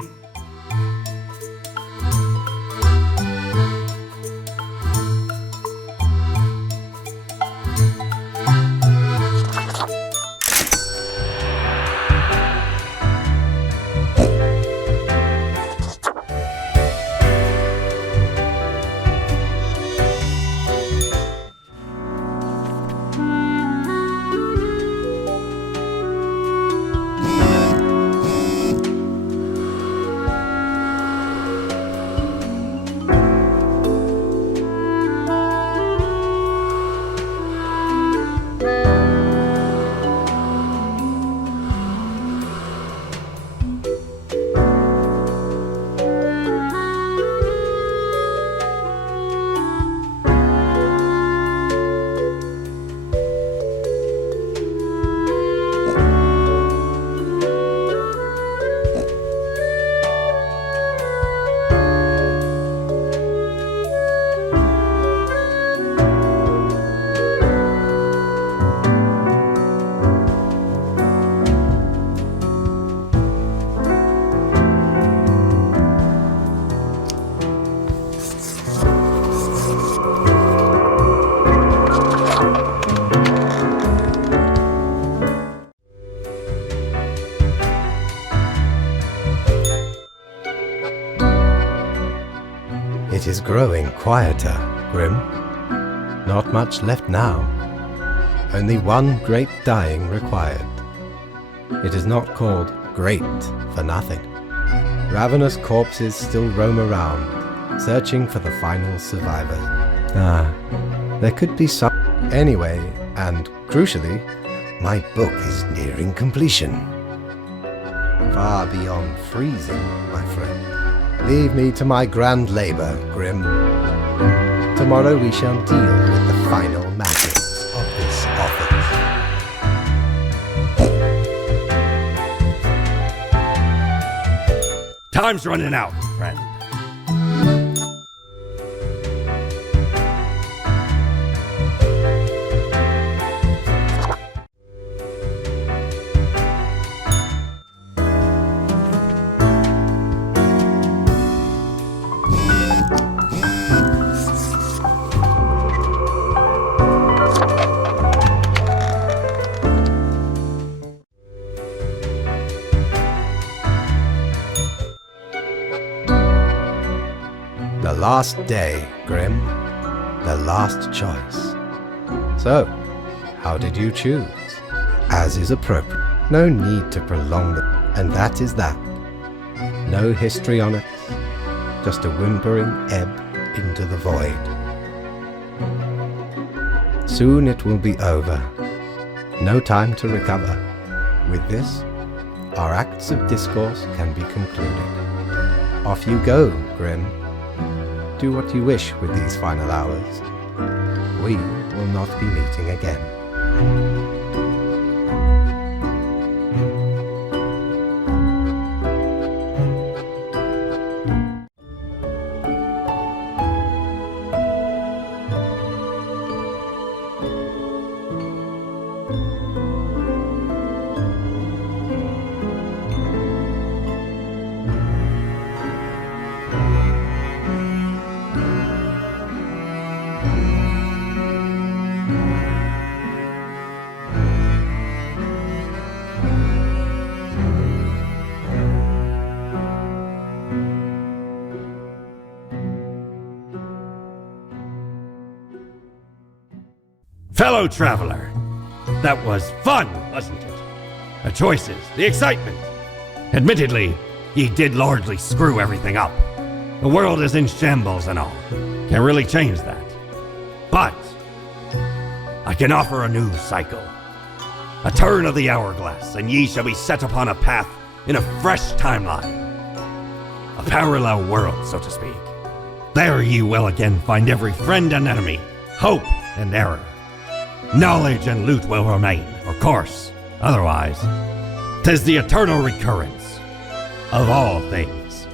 It is growing quieter, Grim. Not much left now. Only one great dying required. It is not called great for nothing. Ravenous corpses still roam around, searching for the final survivor. There could be some... Anyway, and crucially, my book is nearing completion. Far beyond freezing, my friend. Leave me to my grand labor, Grim. Tomorrow we shall deal with the final matters of this office. Time's running out, friend. The last day, Grim. The last choice. So, how did you choose? as is appropriate. No need to prolong it, and that is that. No history on it, just a whimpering ebb into the void. Soon it will be over. No time to recover. With this, our acts of discourse can be concluded. Off you go, Grim. Do what you wish with these final hours. We will not be meeting again. Fellow traveler, that was fun, wasn't it? The choices, the excitement. Admittedly, ye did largely screw everything up. The world is in shambles and all. Can't really change that. But I can offer a new cycle. A turn of the hourglass, and ye shall be set upon a path in a fresh timeline. A parallel world, so to speak. There ye will again find every friend and enemy, hope and error. Knowledge and loot will remain, of course. Otherwise, 'tis the eternal recurrence of all things.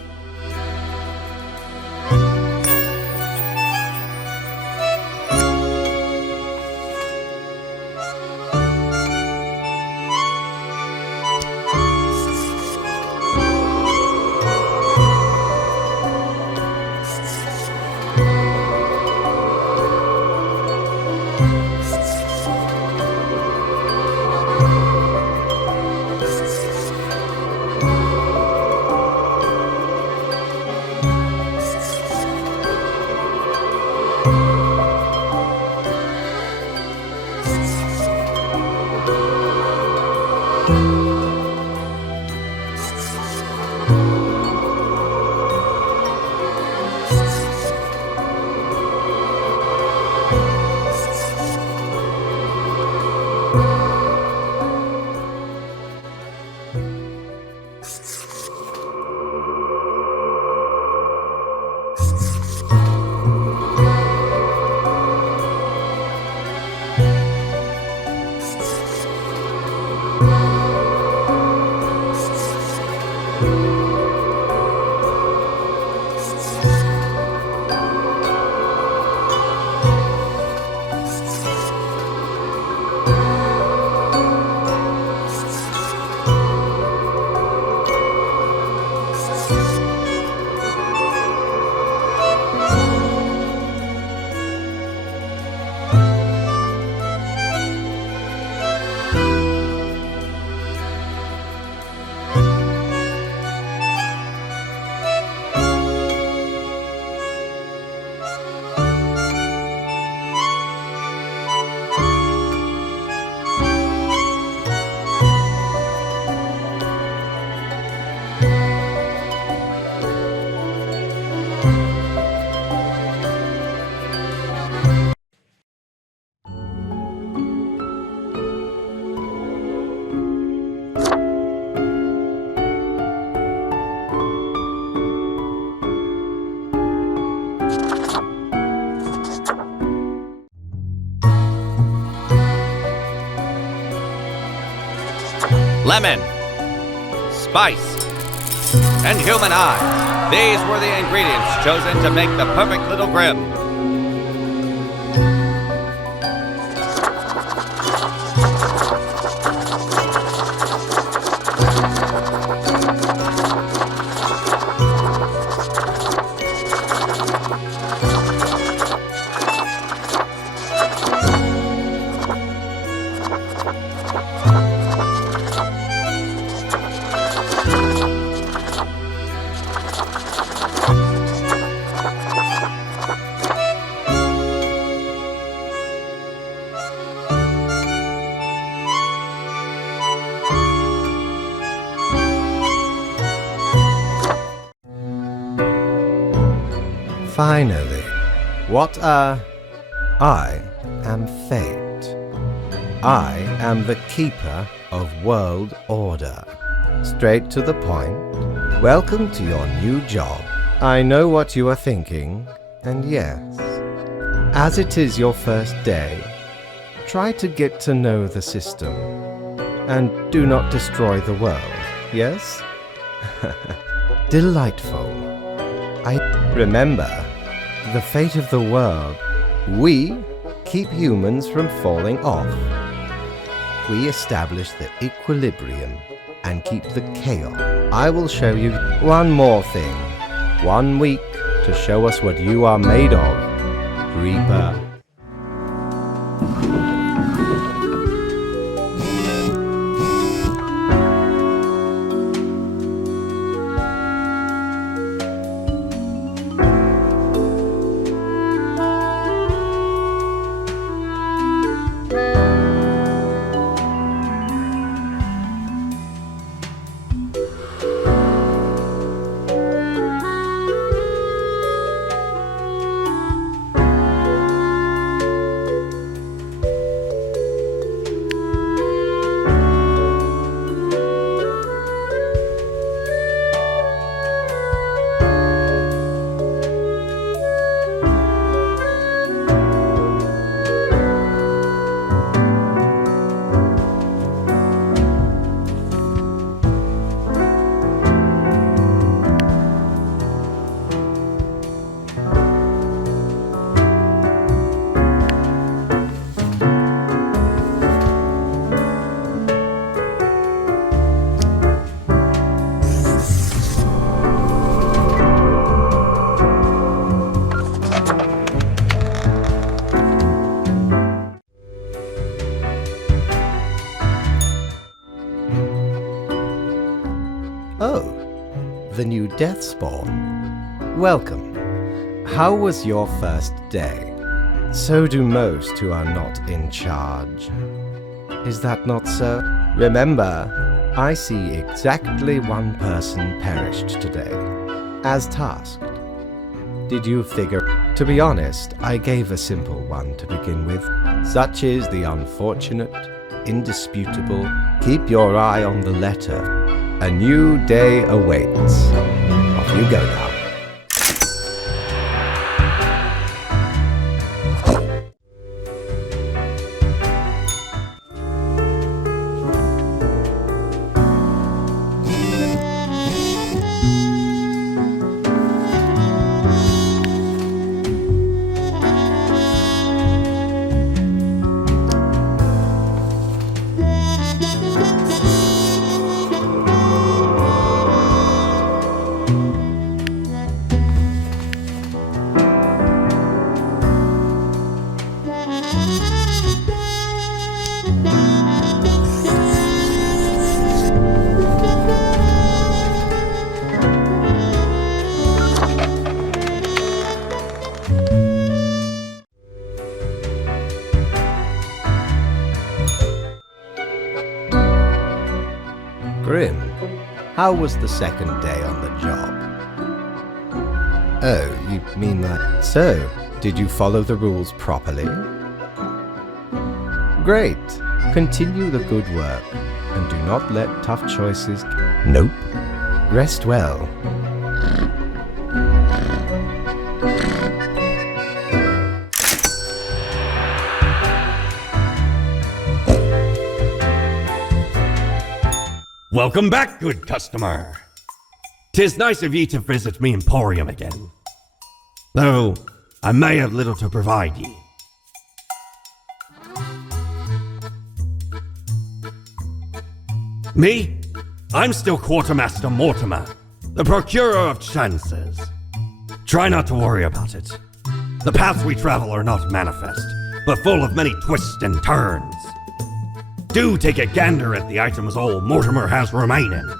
Lemon, spice, and human eyes. These were the ingredients chosen to make the perfect little Grim. Finally. I am Fate. I am the keeper of world order. Straight to the point. Welcome to your new job. I know what you are thinking, and yes, as it is your first day, try to get to know the system, and do not destroy the world, yes? Delightful. I remember the fate of the world. We keep humans from falling off. We establish the equilibrium and keep the chaos. I will show you one more thing. 1 week to show us what you are made of, Reaper. Oh, the new death spawn. Welcome. How was your first day? So do most who are not in charge. Is that not so? Remember, I see exactly one person perished today, as tasked. Did you figure? To be honest, I gave a simple one to begin with. Such is the unfortunate, indisputable. Keep your eye on the letter. A new day awaits. Off you go now. Grim, how was the second day on the job? Oh, you mean that? So, did you follow the rules properly? Great. Continue the good work, and do not let tough choices... Nope. Rest well. Welcome back, good customer. 'Tis nice of ye to visit me emporium again. Though I may have little to provide ye. Me? I'm still Quartermaster Mortimer, the procurer of chances. Try not to worry about it. The paths we travel are not manifest, but full of many twists and turns. Do take a gander at the items old Mortimer has remaining.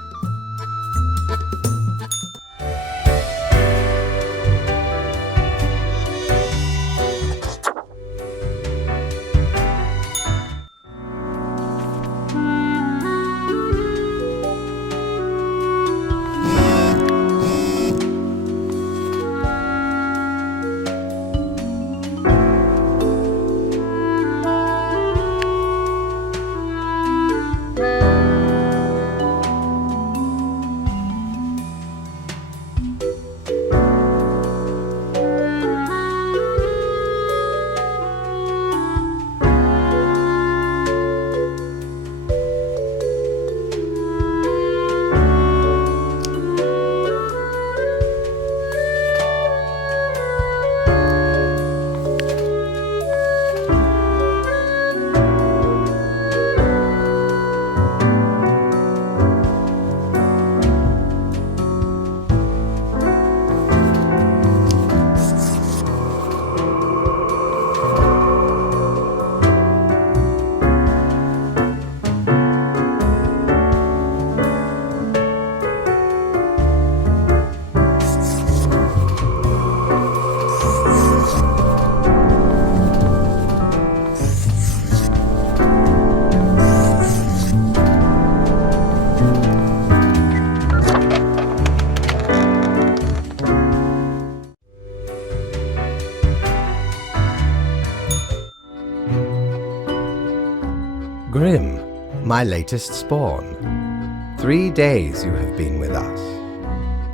Grim, my latest spawn. 3 days you have been with us.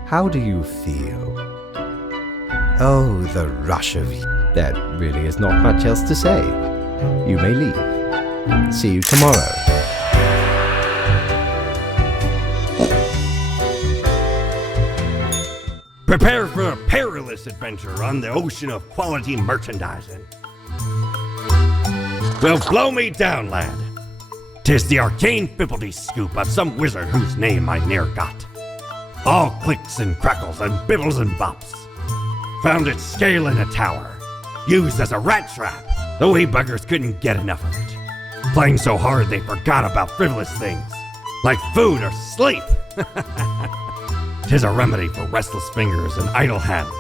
How do you feel? Oh, the rush of... There really is not much else to say. You may leave. See you tomorrow. Prepare for a perilous adventure on the ocean of quality merchandising. Well, blow me down, lad. 'Tis the arcane fibbledy scoop of some wizard whose name I ne'er got. All clicks and crackles and bibbles and bops. Found it scale in a tower, used as a rat trap. The wee buggers couldn't get enough of it. Playing so hard they forgot about frivolous things, like food or sleep. 'Tis a remedy for restless fingers and idle hands.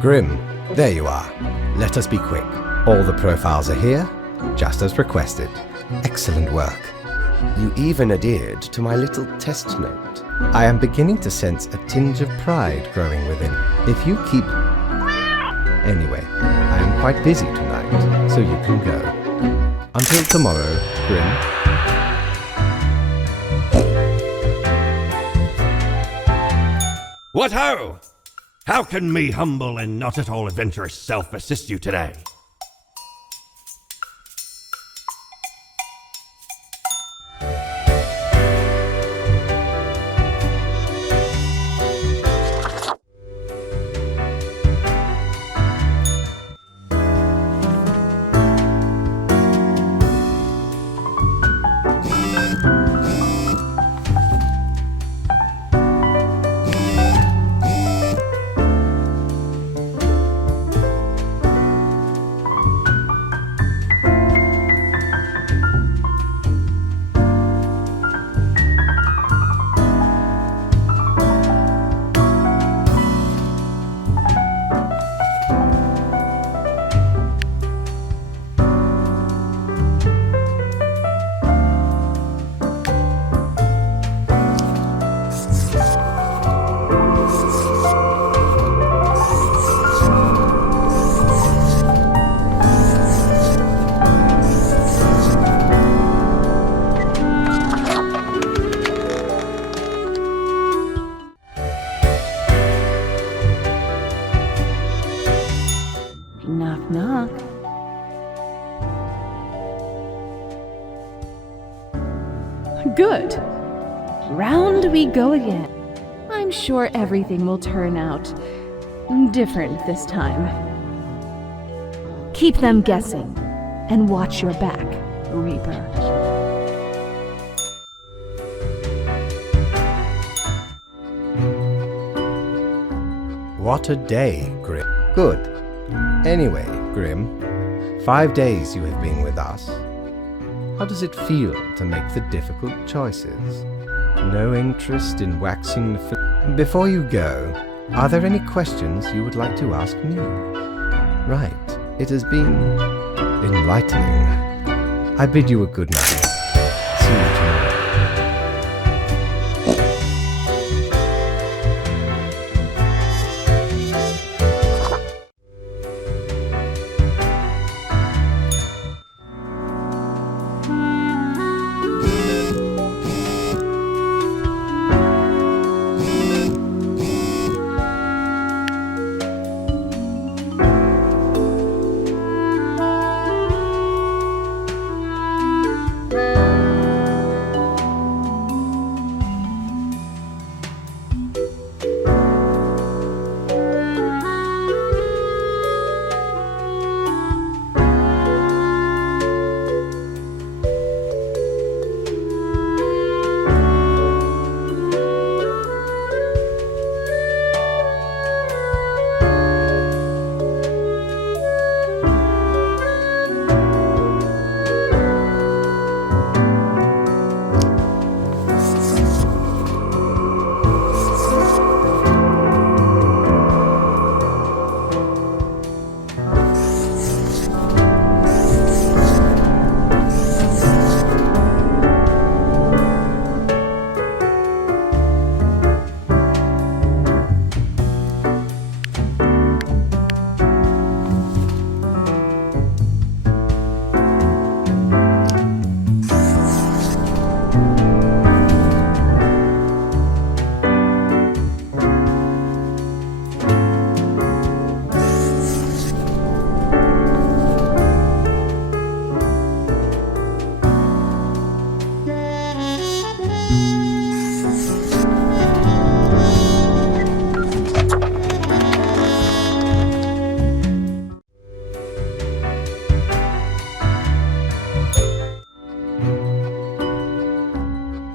Grim, there you are. Let us be quick. All the profiles are here, just as requested. Excellent work. You even adhered to my little test note. I am beginning to sense a tinge of pride growing within. If you keep... Anyway, I am quite busy tonight, so you can go. Until tomorrow, Grim. What ho! How can me humble and not at all adventurous self assist you today? Knock, knock. Good. Round we go again. I'm sure everything will turn out different this time. Keep them guessing, and watch your back, Reaper. What a day, Grim. Good. Anyway, Grim, 5 days you have been with us. How does it feel to make the difficult choices? No interest in waxing the Before you go, are there any questions you would like to ask me? Right, it has been enlightening. I bid you a good night. See you tomorrow.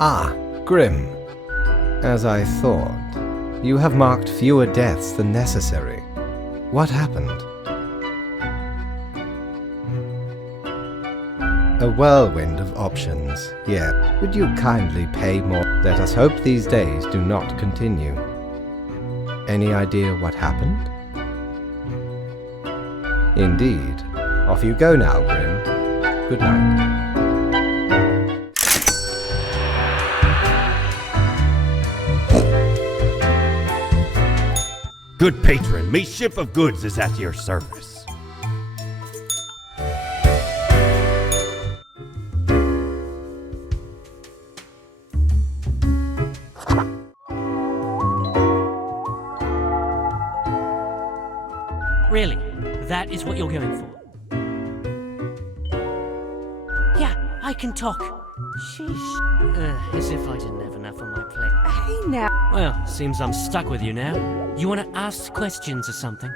Ah, Grim. As I thought, you have marked fewer deaths than necessary. What happened? A whirlwind of options, yeah. Would you kindly pay more? Let us hope these days do not continue. Any idea what happened? Indeed. Off you go now, Grim. Good night. Good patron, me ship of goods is at your service. Really? That is what you're going for? Yeah, I can talk. Sheesh. As if I didn't have enough on my plate. Hey now. Well, seems I'm stuck with you now. You want to ask questions or something?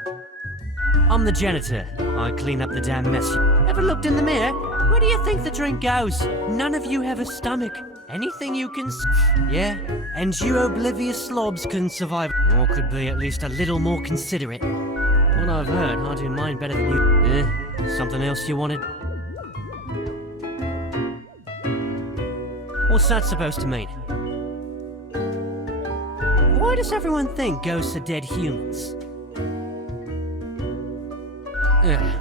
I'm the janitor. I clean up the damn mess. Ever looked in the mirror? Where do you think the drink goes? None of you have a stomach. Anything you can yeah? And you oblivious slobs couldn't survive. Or could be at least a little more considerate. What I've heard, I do mine better than you. Something else you wanted? What's that supposed to mean? Why does everyone think ghosts are dead humans?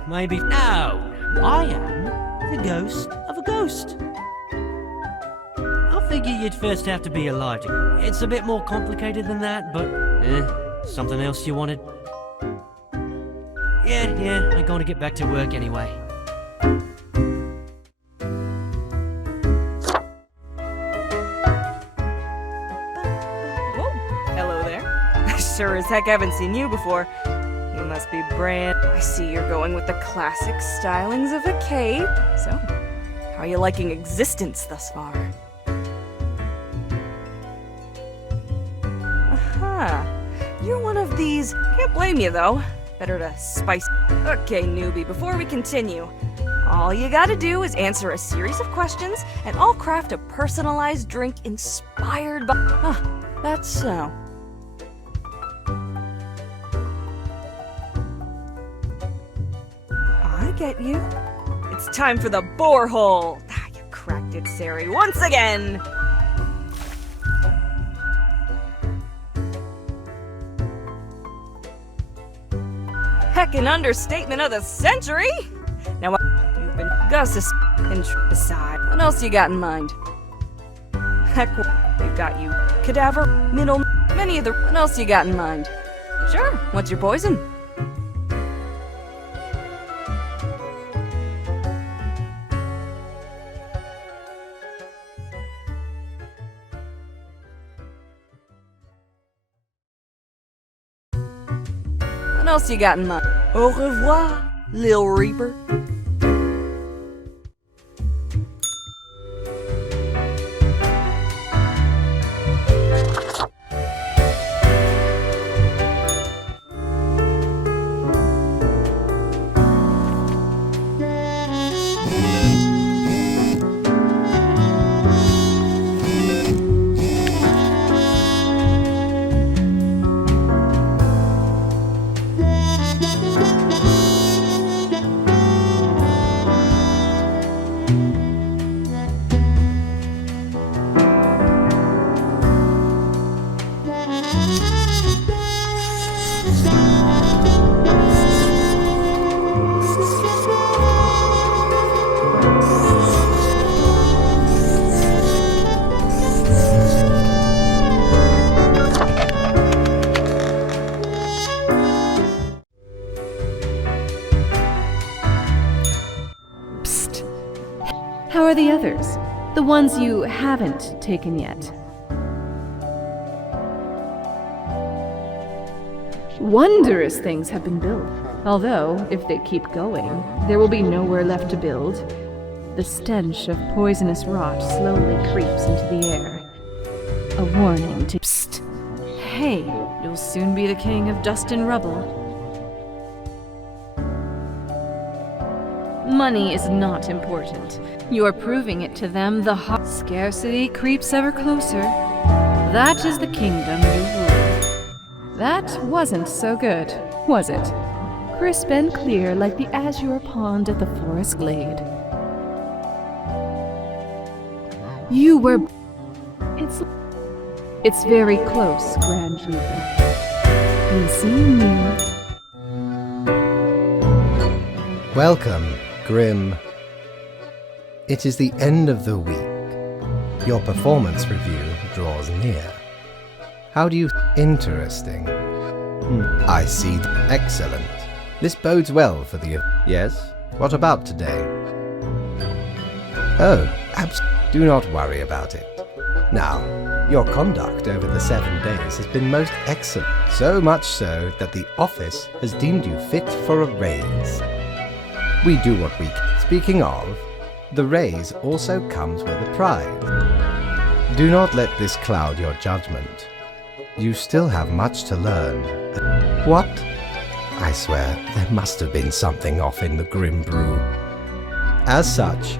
Maybe. No! I am the ghost of a ghost. I figure you'd first have to be alive to. It's a bit more complicated than that, but. Something else you wanted? Yeah, I'm going to get back to work anyway. Whoa, hello there. I sure as heck haven't seen you before. You must be brand. I see you're going with the classic stylings of a cape. So, how are you liking existence thus far? Aha, you're one of these. Can't blame you though. Better to spice. Okay, newbie, before we continue, all you gotta do is answer a series of questions, and I'll craft a personalized drink inspired by. That's so. I get you. It's time for the borehole. You cracked it, Sari, once again. Heckin' understatement of the century! Now, you've been Gus's and decide. What else you got in mind? Heck, we've got you. Cadaver, middle, many of the. What else you got in mind? Sure, what's your poison? What else you got in mind? Au revoir, Lil Reaper. How are the others? The ones you haven't taken yet? Wondrous things have been built. Although, if they keep going, there will be nowhere left to build. The stench of poisonous rot slowly creeps into the air. A warning to— Psst! Hey, you'll soon be the king of dust and rubble. Money is not important. You are proving it to them the scarcity creeps ever closer. That is the kingdom you rule. That wasn't so good, was it? Crisp and clear like the azure pond at the forest glade. You were... It's very close, Grand Reaper. Be seeing you. Welcome, Grim. It is the end of the week. Your performance review draws near. How do you... Interesting. I see. Excellent. This bodes well for the... Yes? What about today? Oh, do not worry about it. Now, your conduct over the 7 days has been most excellent. So much so that the office has deemed you fit for a raise. We do what we can. Speaking of, the raise also comes with a prize. Do not let this cloud your judgment. You still have much to learn. What? I swear, there must have been something off in the Grim Brew. As such,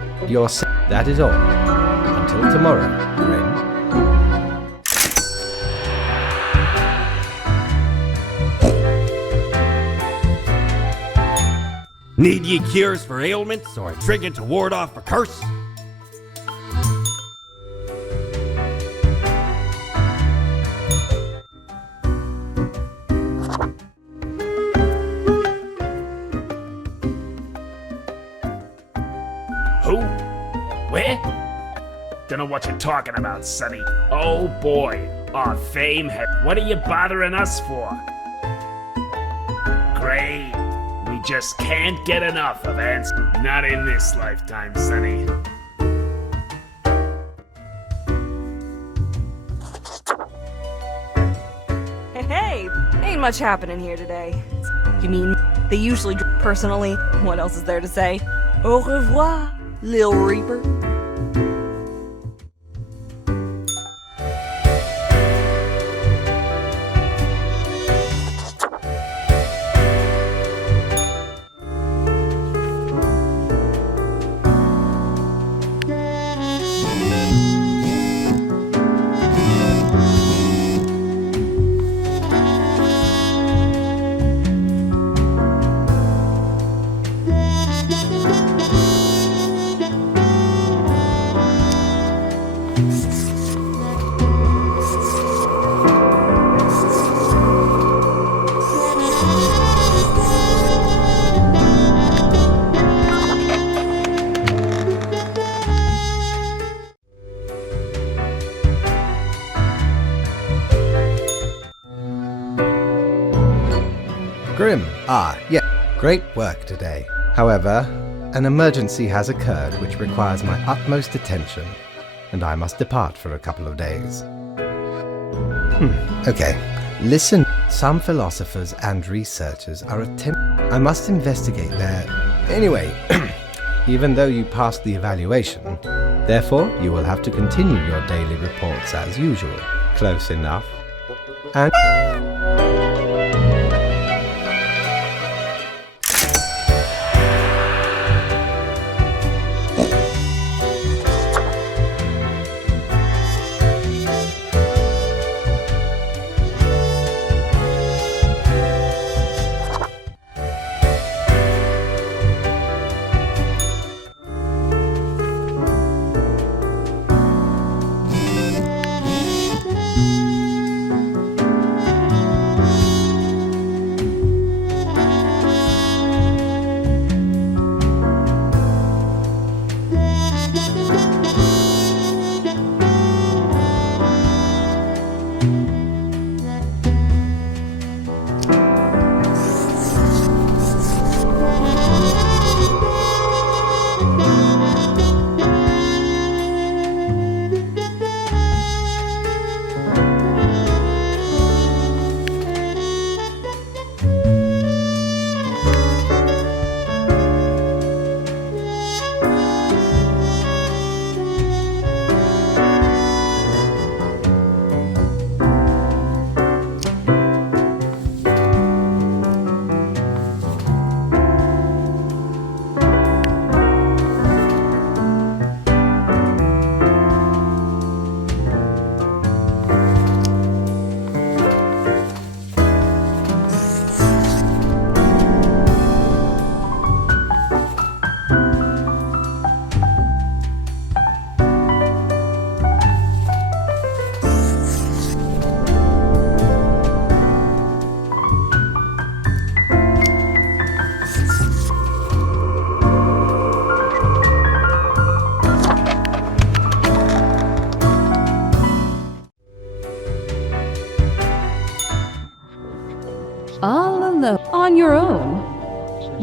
that is all. Until tomorrow, Grim. Need ye cures for ailments or a trinket to ward off a curse? Who? Where? Don't know what you're talking about, Sonny. Oh boy, our fame What are you bothering us for? Great. We just can't get enough of ants. Not in this lifetime, Sonny. Hey, ain't much happening here today. You mean they usually personally? What else is there to say? Au revoir, Lil Reaper. Grim. Yeah. Great work today. However, an emergency has occurred which requires my utmost attention, and I must depart for a couple of days. Okay. Listen. Some philosophers and researchers are I must investigate their... Anyway, even though you passed the evaluation, therefore you will have to continue your daily reports as usual. Close enough. And...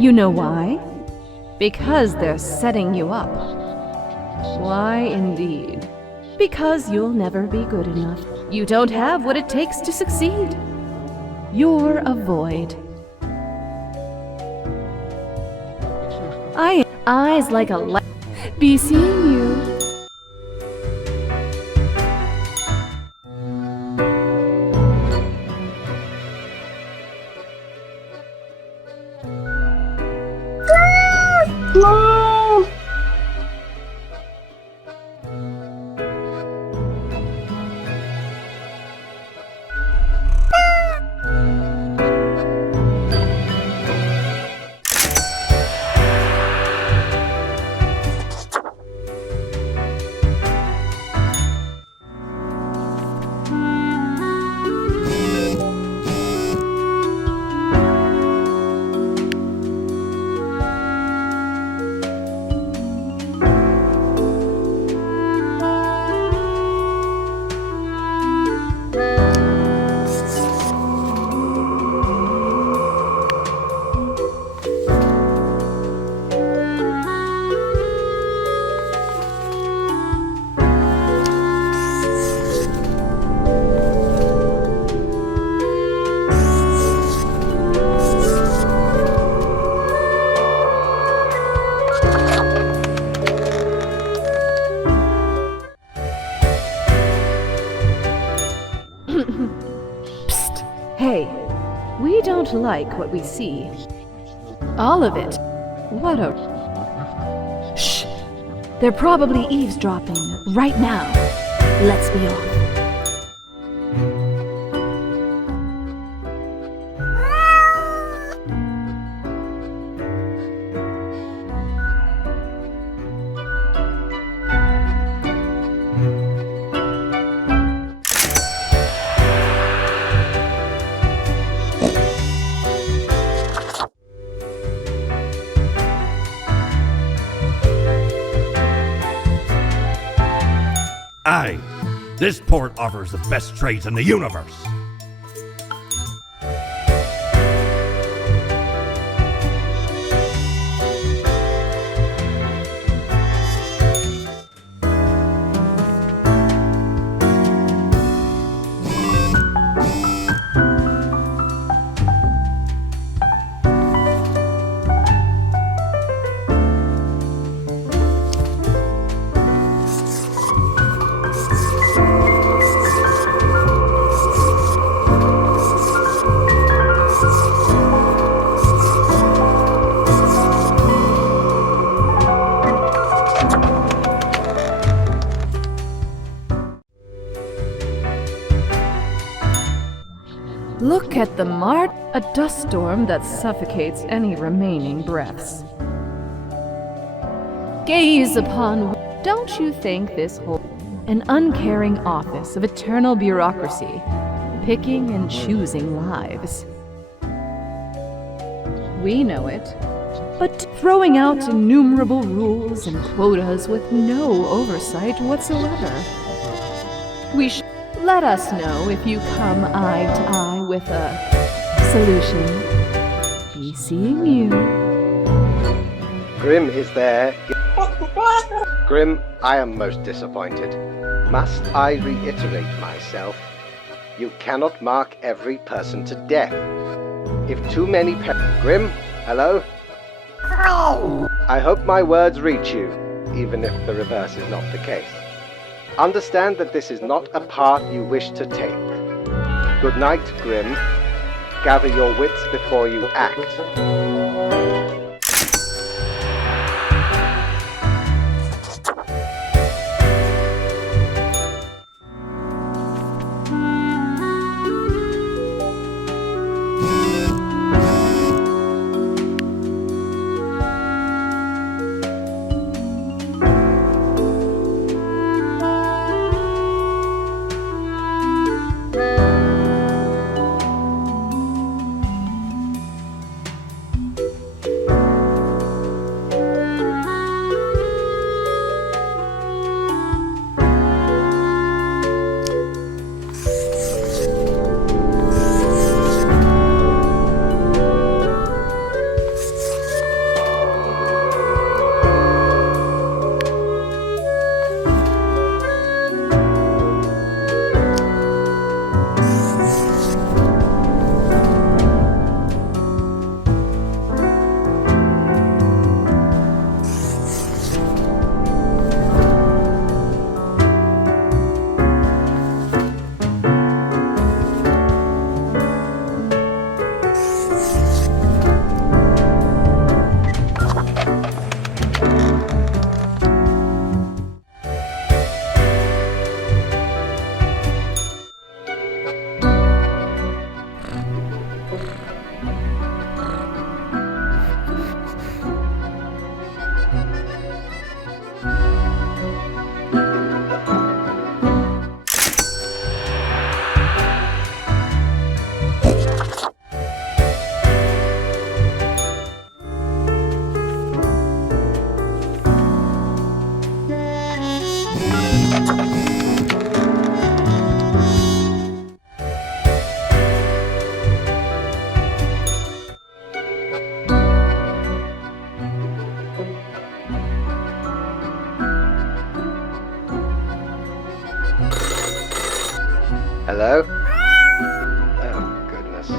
You know why? Because they're setting you up. Why, indeed. Because you'll never be good enough. You don't have what it takes to succeed. You're a void. Eyes like a light. Be seeing you. Hey, we don't like what we see. All of it. What a... Shh! They're probably eavesdropping right now. Let's be off. Aye, this port offers the best trades in the universe. Look at the a dust storm that suffocates any remaining breaths. Gaze upon... Don't you think this whole... An uncaring office of eternal bureaucracy, picking and choosing lives. We know it, but throwing out innumerable rules and quotas with no oversight whatsoever. We should... Let us know if you come eye to eye with a solution. Be seeing you. Grim is there. Grim, I am most disappointed. Must I reiterate myself? You cannot mark every person to death. If too many Grim, hello? I hope my words reach you, even if the reverse is not the case. Understand that this is not a path you wish to take. Good night, Grim. Gather your wits before you act. Hello? Oh, goodness.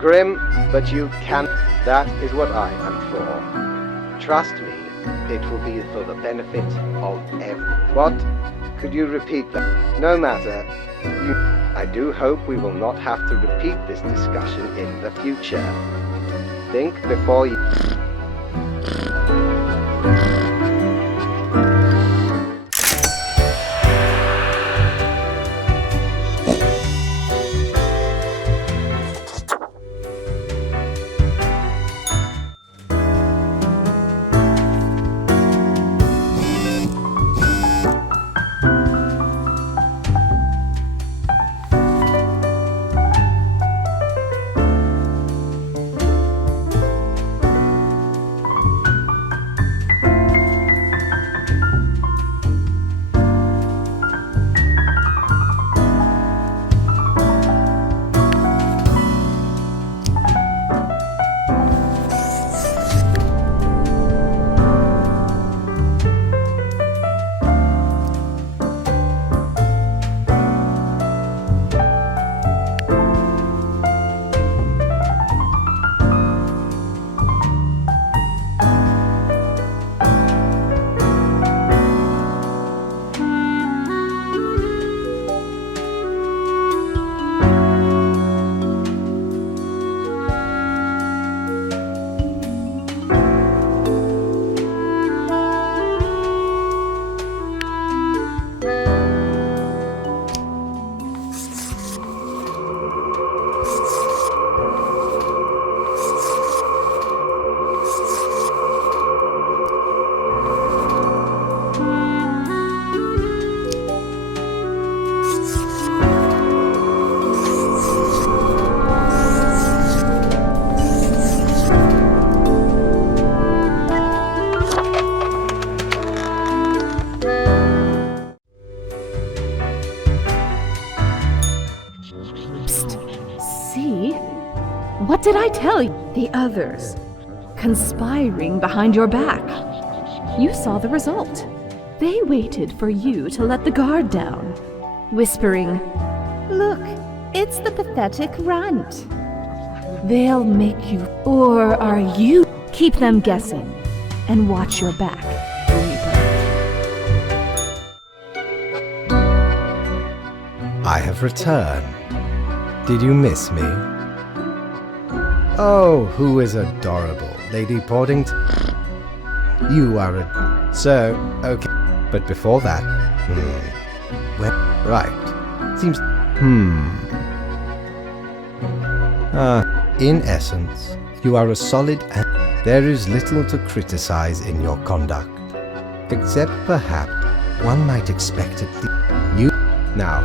Grim, but you can. That is what I am for. Trust me, it will be for the benefit of everyone. What? Could you repeat that? No matter. I do hope we will not have to repeat this discussion in the future. Think before you... See? What did I tell you? The others. Conspiring behind your back. You saw the result. They waited for you to let the guard down, whispering, "Look, it's the pathetic runt." They'll make you, or are you? Keep them guessing, and watch your back, Reaper. I have returned. Did you miss me? Oh, who is adorable, Lady Portington? You are a... So, okay. But before that... Well, right. Seems... In essence, you are a solid and there is little to criticize in your conduct. Except perhaps one might expect it you... Now,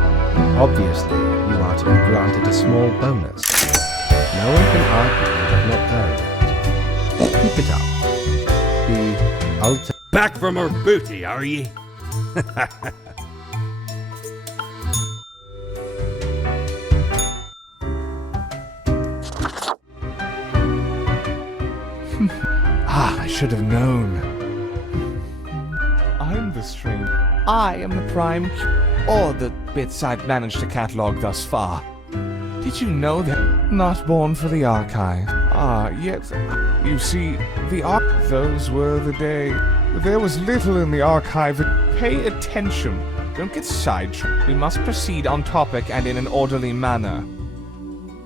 obviously, you are to be granted a small bonus. No one can argue you have not earned it. Keep it up. The ultimate... Back from her booty, are ye? I should have known. I'm the strange. I am the prime or the bits I've managed to catalog thus far. Did you know that? Not born for the archive. Yet, you see, those were the day. There was little in the archive. Pay attention. Don't get sidetracked. We must proceed on topic and in an orderly manner.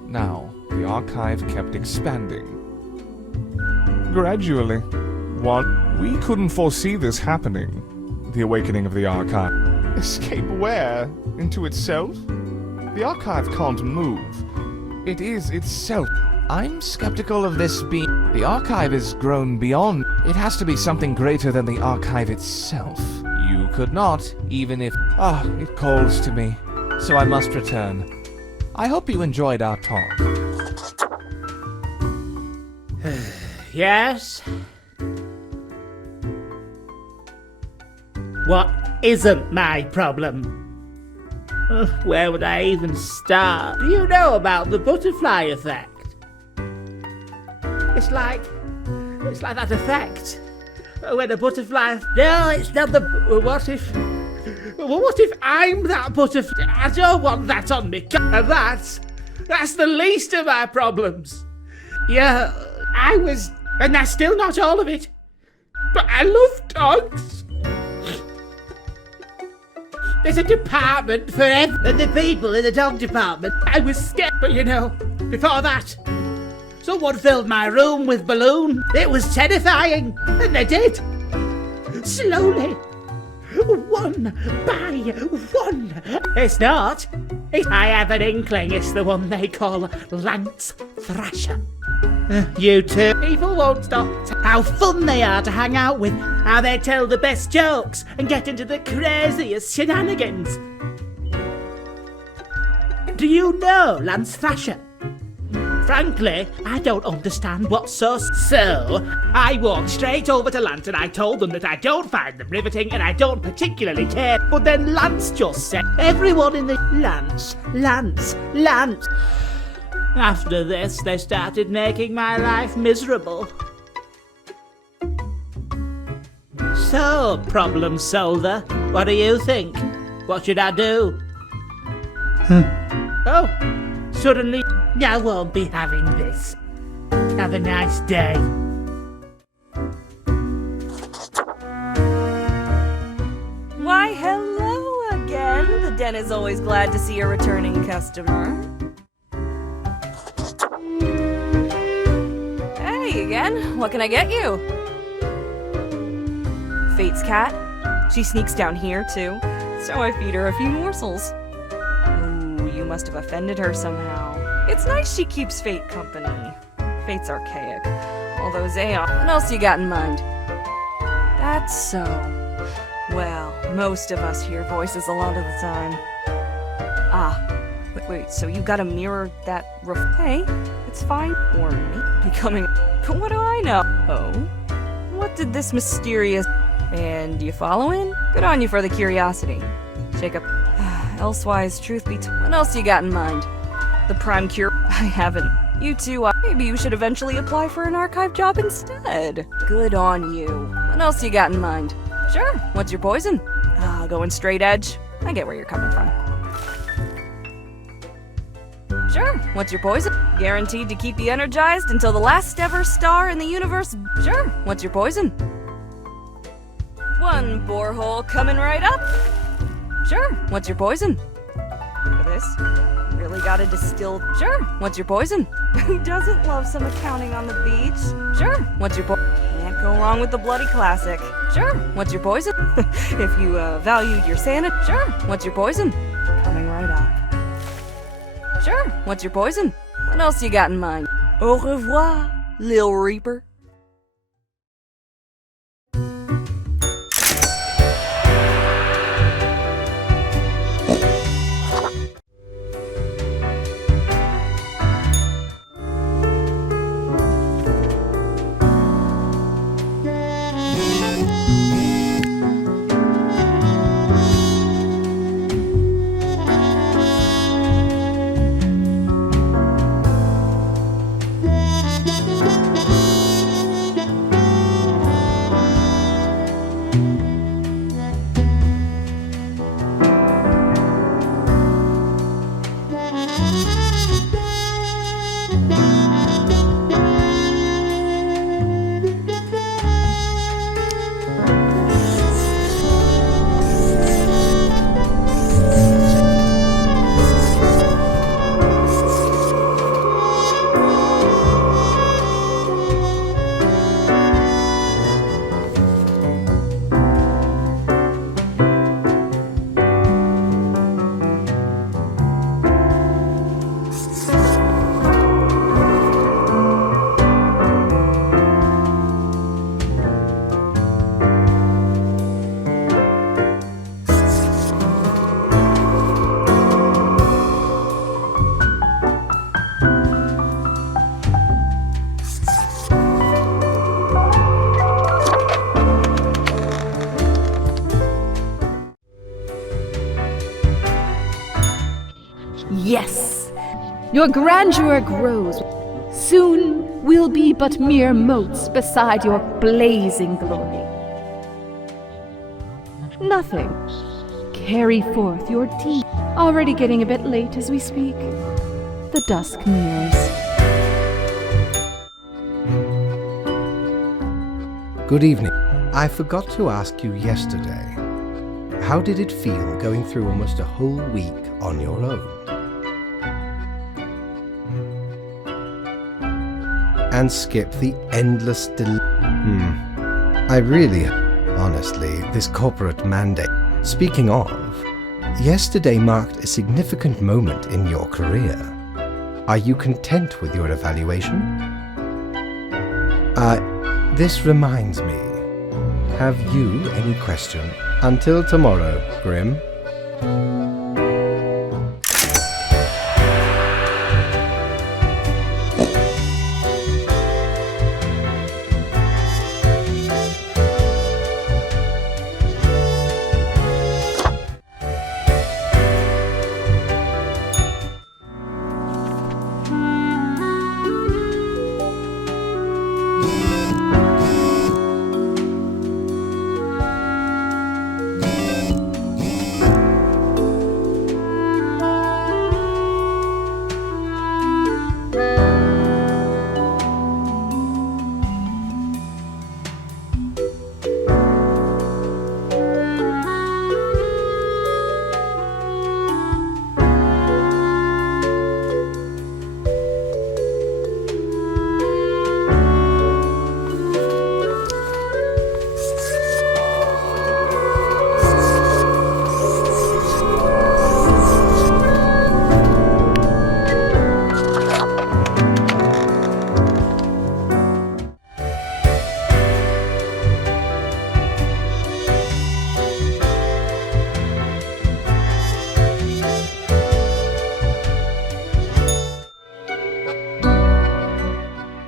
Now, the archive kept expanding. Gradually. We couldn't foresee this happening. The awakening of the archive. Escape where? Into itself? The archive can't move. It is itself. I'm skeptical of this being... The archive has grown beyond. It has to be something greater than the archive itself. You could not, even if... it calls to me. So I must return. I hope you enjoyed our talk. Yes? What isn't my problem? Where would I even start? Do you know about the butterfly effect? It's like that effect. When a butterfly... No, it's not the... What if... Well, what if I'm that butterfly? I don't want that on me. And that's the least of my problems. Yeah, and that's still not all of it. But I love dogs. There's a department for the people in the dog department. I was scared, but before that, someone filled my room with balloons. It was terrifying, and they did. Slowly, one by one. It's not. I have an inkling it's the one they call Lance Thrasher. You two people won't stop. How fun they are to hang out with. How they tell the best jokes and get into the craziest shenanigans. Do you know Lance Thrasher? Frankly, I don't understand what's so. So, I walked straight over to Lance and I told them that I don't find them riveting and I don't particularly care. But then Lance just said, everyone in the Lance. After this, they started making my life miserable. So, problem solver, what do you think? What should I do? Oh, suddenly I won't be having this. Have a nice day. Why, hello again. The den is always glad to see a returning customer. Hey again, what can I get you? Fate's cat. She sneaks down here too, so I feed her a few morsels. Ooh, you must have offended her somehow. It's nice she keeps Fate company. Fate's archaic. Although Zayon, what else you got in mind? That's so. Well, most of us hear voices a lot of the time. Wait, so you gotta mirror that Hey, it's fine. Or me becoming. But what do I know? Oh? What did this mysterious. And you following? Good on you for the curiosity. Jacob. Elsewise, truth be told. What else you got in mind? The prime cure? I haven't. You two, maybe you should eventually apply for an archive job instead. Good on you. What else you got in mind? Sure, what's your poison? Going straight edge? I get where you're coming from. Sure, what's your poison? Guaranteed to keep you energized until the last ever star in the universe. Sure, what's your poison? One borehole coming right up. Sure, what's your poison? For this? Really gotta distill. Sure, what's your poison? Who doesn't love some accounting on the beach? Sure, what's your poison? Can't go wrong with the bloody classic. Sure, what's your poison? If you valued your sanity. Sure, what's your poison? Coming right up. Sure, what's your poison? What else you got in mind? Au revoir, Lil Reaper. Yes! Your grandeur grows. Soon we'll be but mere motes beside your blazing glory. Nothing carry forth your deed. Already getting a bit late as we speak. The dusk nears. Good evening. I forgot to ask you yesterday. How did it feel going through almost a whole week on your own? And skip the endless I really, honestly, this corporate mandate. Speaking of, yesterday marked a significant moment in your career. Are you content with your evaluation? This reminds me. Have you any question? Until tomorrow, Grim.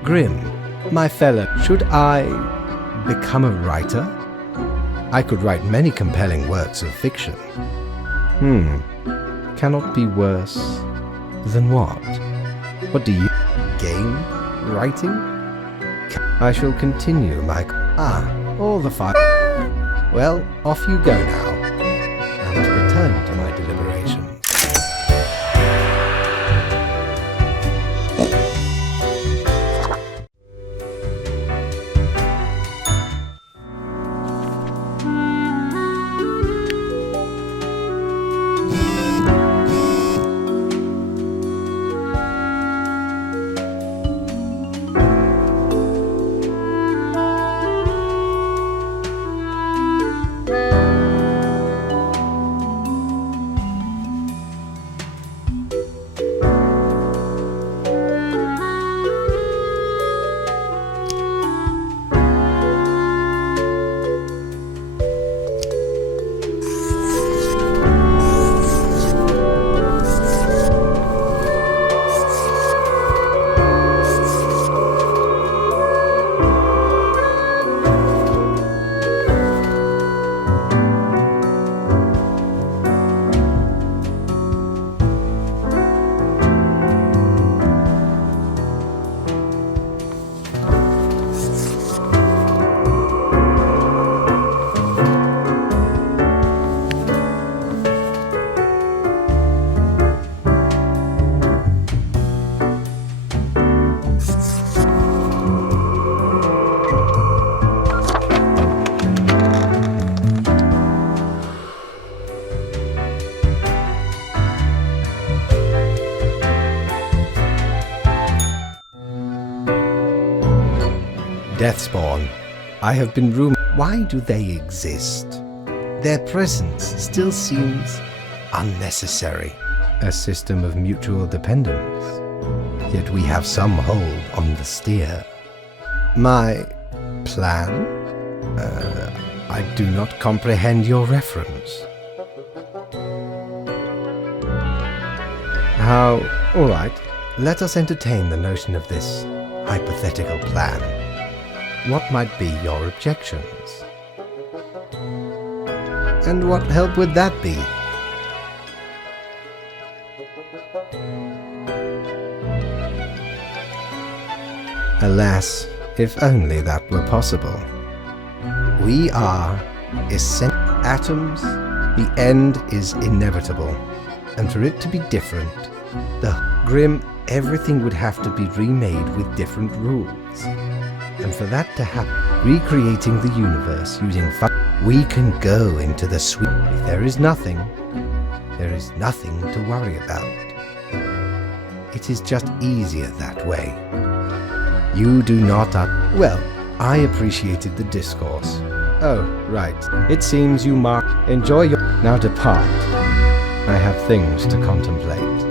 Grim, my fellow, should I become a writer? I could write many compelling works of fiction. Cannot be worse than what? What do you game writing? I shall continue my all the fire. Well, off you go now, and return to my deliberations. Deathspawn. I have been rumored. Why do they exist? Their presence still seems unnecessary. A system of mutual dependence. Yet we have some hold on the steer. My plan? I do not comprehend your reference. All right, let us entertain the notion of this hypothetical plan. What might be your objections? And what help would that be? Alas, if only that were possible. We are atoms The end is inevitable, and for it to be different, Grim, everything would have to be remade with different rules. And for that to happen, recreating the universe using we can go into the sweet. If there is nothing to worry about. It is just easier that way. You do not well, I appreciated the discourse. Oh, right. It seems you enjoy your... Now depart. I have things to contemplate.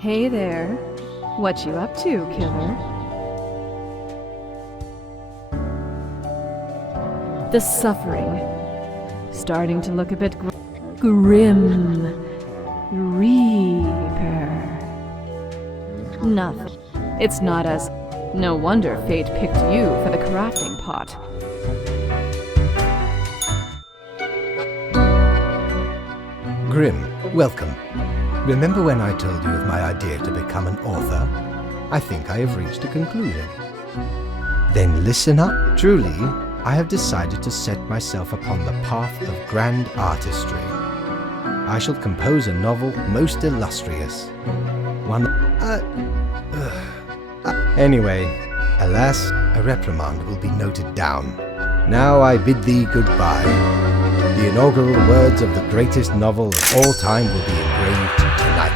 Hey there. What you up to, killer? The suffering. Starting to look a bit grim. Reaper. Nothing. It's not as... No wonder fate picked you for the crafting pot. Grim, welcome. Remember when I told you of my idea to become an author? I think I have reached a conclusion. Then listen up. Truly, I have decided to set myself upon the path of grand artistry. I shall compose a novel most illustrious. One... Anyway, alas, a reprimand will be noted down. Now I bid thee goodbye. The inaugural words of the greatest novel of all time will be engraved tonight.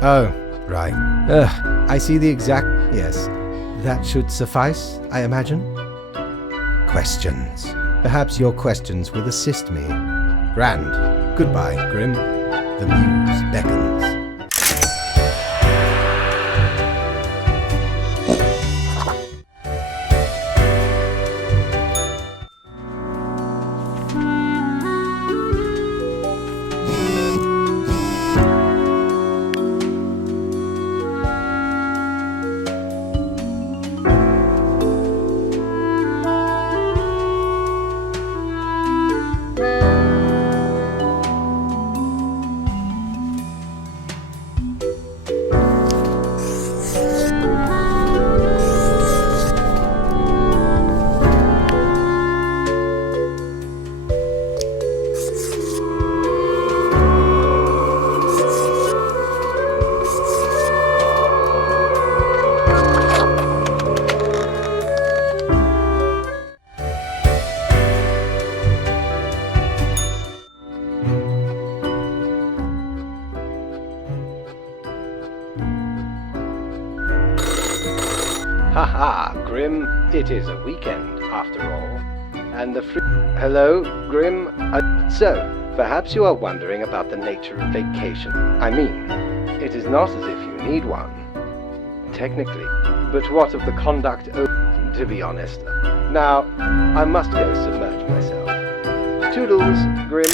Oh, right. I see the exact... Yes, that should suffice, I imagine. Questions. Perhaps your questions will assist me. Grand. Goodbye, Grim. The muse beckons. Haha, Grim, it is a weekend, after all. And the Hello, Grim? So, perhaps you are wondering about the nature of vacation. I mean, it is not as if you need one. Technically. But what of the conduct to be honest. Now, I must go submerge myself. Toodles, Grim.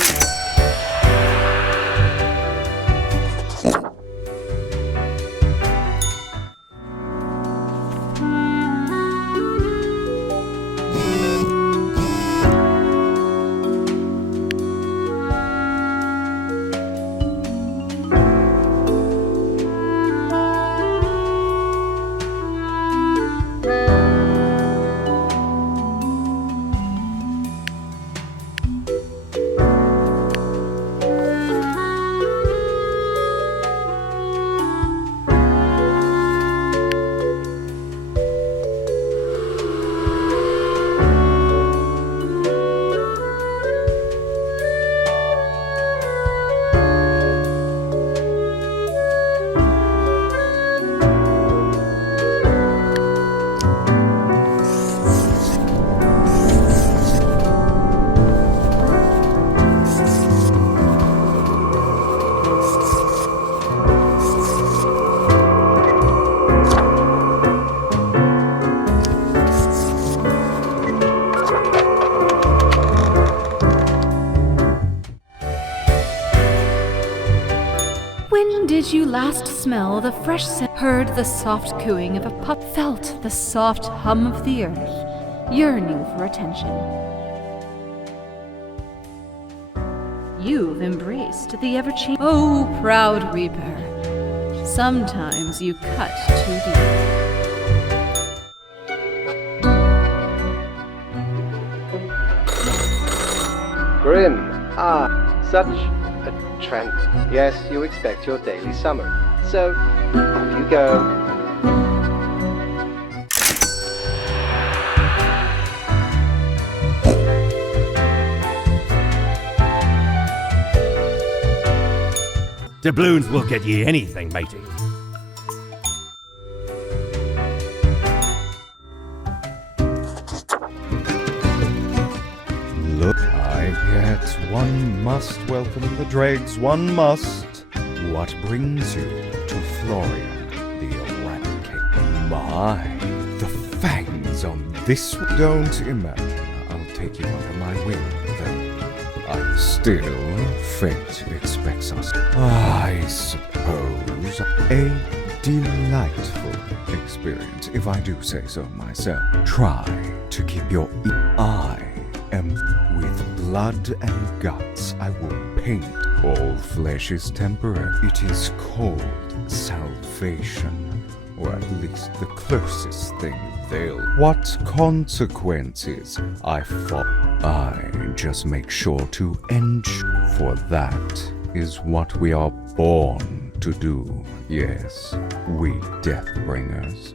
When did you last smell the fresh scent? Heard the soft cooing of a pup? Felt the soft hum of the earth, yearning for attention? You've embraced the ever-changing. Oh, proud Reaper, sometimes you cut too deep. Grim. Such a tramp. Yes, you expect your daily summary. So, off you go. Doubloons will get ye anything, matey. Look, yet one must welcome the dregs, one must. What brings you to Florian the Eradicator? My, the fangs on this. Don't imagine I'll take you under my wing, though. Still, fate expects us. I suppose a delightful experience, if I do say so myself. Try to keep your eye. With blood and guts, I will paint. All flesh is temporary. It is called salvation, or at least the closest thing veiled. What consequences I fought? I just make sure to end, for that is what we are born to do. Yes, we Deathbringers.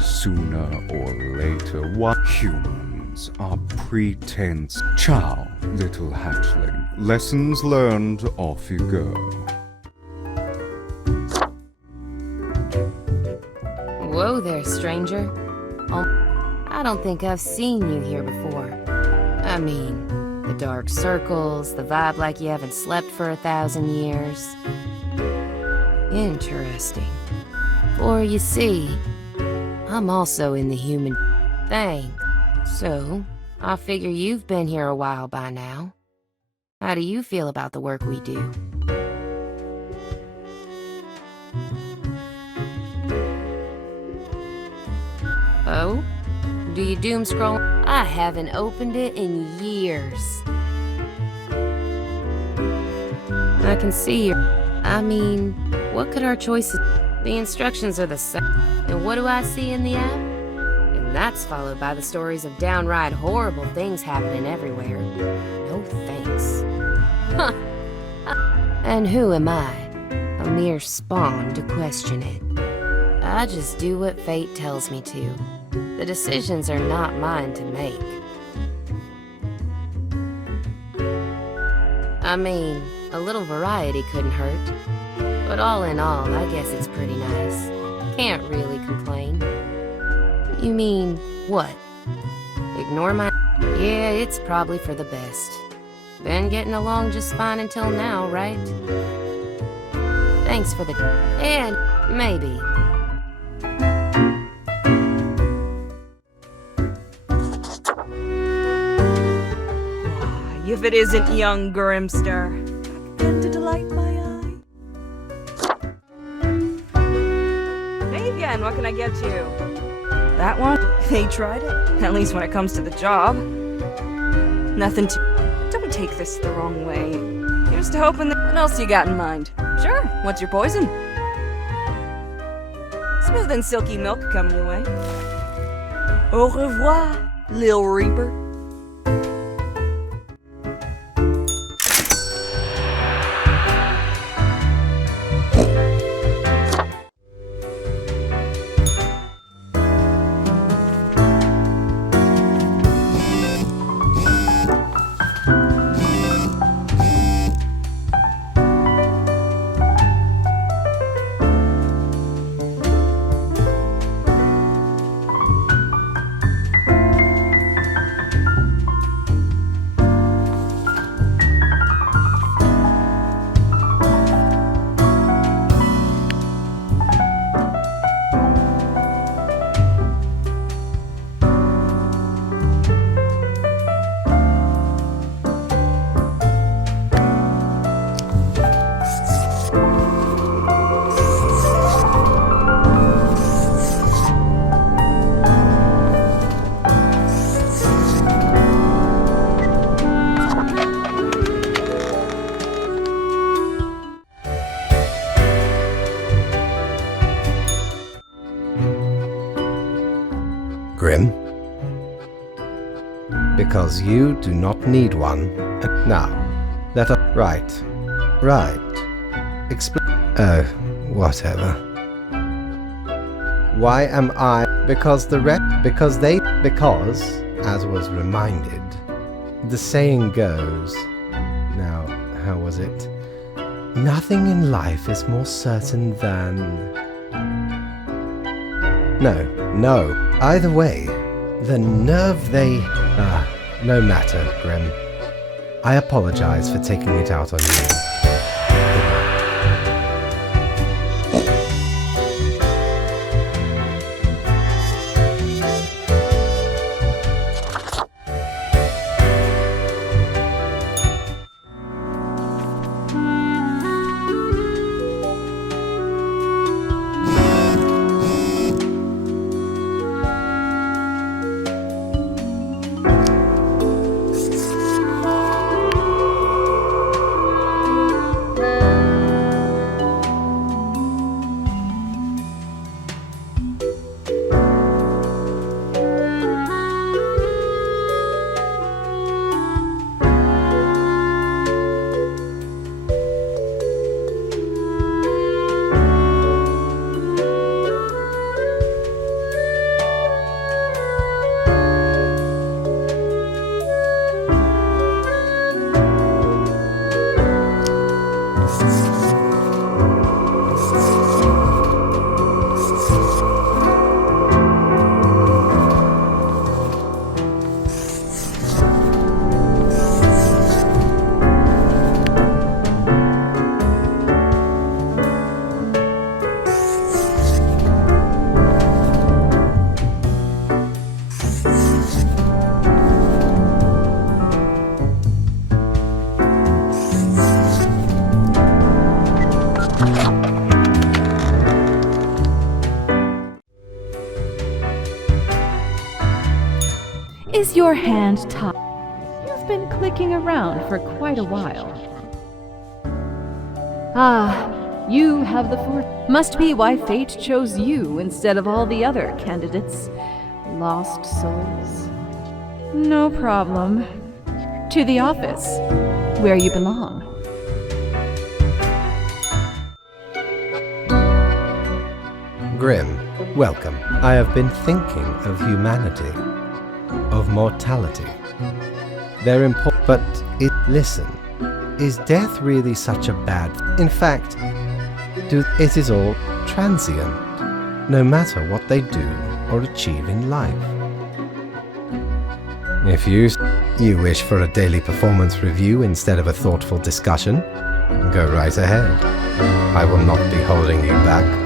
Sooner or later, what humans are pretense. Ciao, little hatchling. Lessons learned, off you go. there, stranger. I don't think I've seen you here before. I mean, the dark circles, the vibe like you haven't slept for 1,000 years. Interesting. For you see, I'm also in the human thing. So, I figure you've been here a while by now. How do you feel about the work we do? Oh? Do you doom scroll? I haven't opened it in years. I can see your... I mean, what could our choices... The instructions are the same. And what do I see in the app? And that's followed by the stories of downright horrible things happening everywhere. No thanks. Huh. And who am I? A mere spawn to question it. I just do what fate tells me to. The decisions are not mine to make. I mean, a little variety couldn't hurt. But all in all, I guess it's pretty nice. Can't really complain. You mean, what? Ignore my... Yeah, it's probably for the best. Been getting along just fine until now, right? Thanks for the... And maybe. If it isn't young Grimster, again to delight my eye. Hey again, what can I get you? That one? They tried it. At least when it comes to the job. Nothing to... Don't take this the wrong way. Here's to hoping that... What else you got in mind? Sure, what's your poison? Smooth and silky milk coming your way. Au revoir, Lil Reaper. Grim? Because you do not need one. Now, let us... Right. Oh, whatever. Why am I... Because, as was reminded, the saying goes... Now, how was it? Nothing in life is more certain than... No. Either way, the nerve they... no matter, Grim. I apologize for taking it out on you. Is your hand tied? You've been clicking around for quite a while. Ah, you have the fortune. Must be why fate chose you instead of all the other candidates. Lost souls. No problem. To the office, where you belong. Grim, welcome. I have been thinking of humanity, of mortality. They're important, but listen, is death really such a bad? In fact, it is all transient, no matter what they do or achieve in life. If you wish for a daily performance review instead of a thoughtful discussion, go right ahead. I will not be holding you back.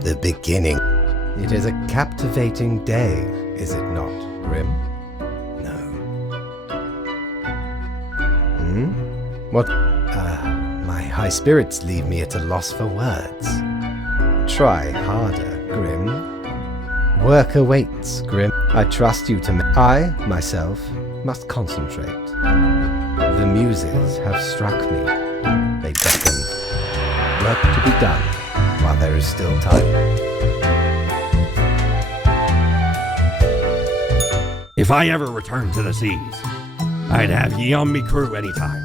The beginning. It is a captivating day, is it not, Grim? No. What? My high spirits leave me at a loss for words. Try harder, Grim. Work awaits, Grim. I trust you to I, myself, must concentrate. The muses have struck me. They beckon. Work to be done while there is still time. If I ever return to the seas, I'd have ye on me crew anytime.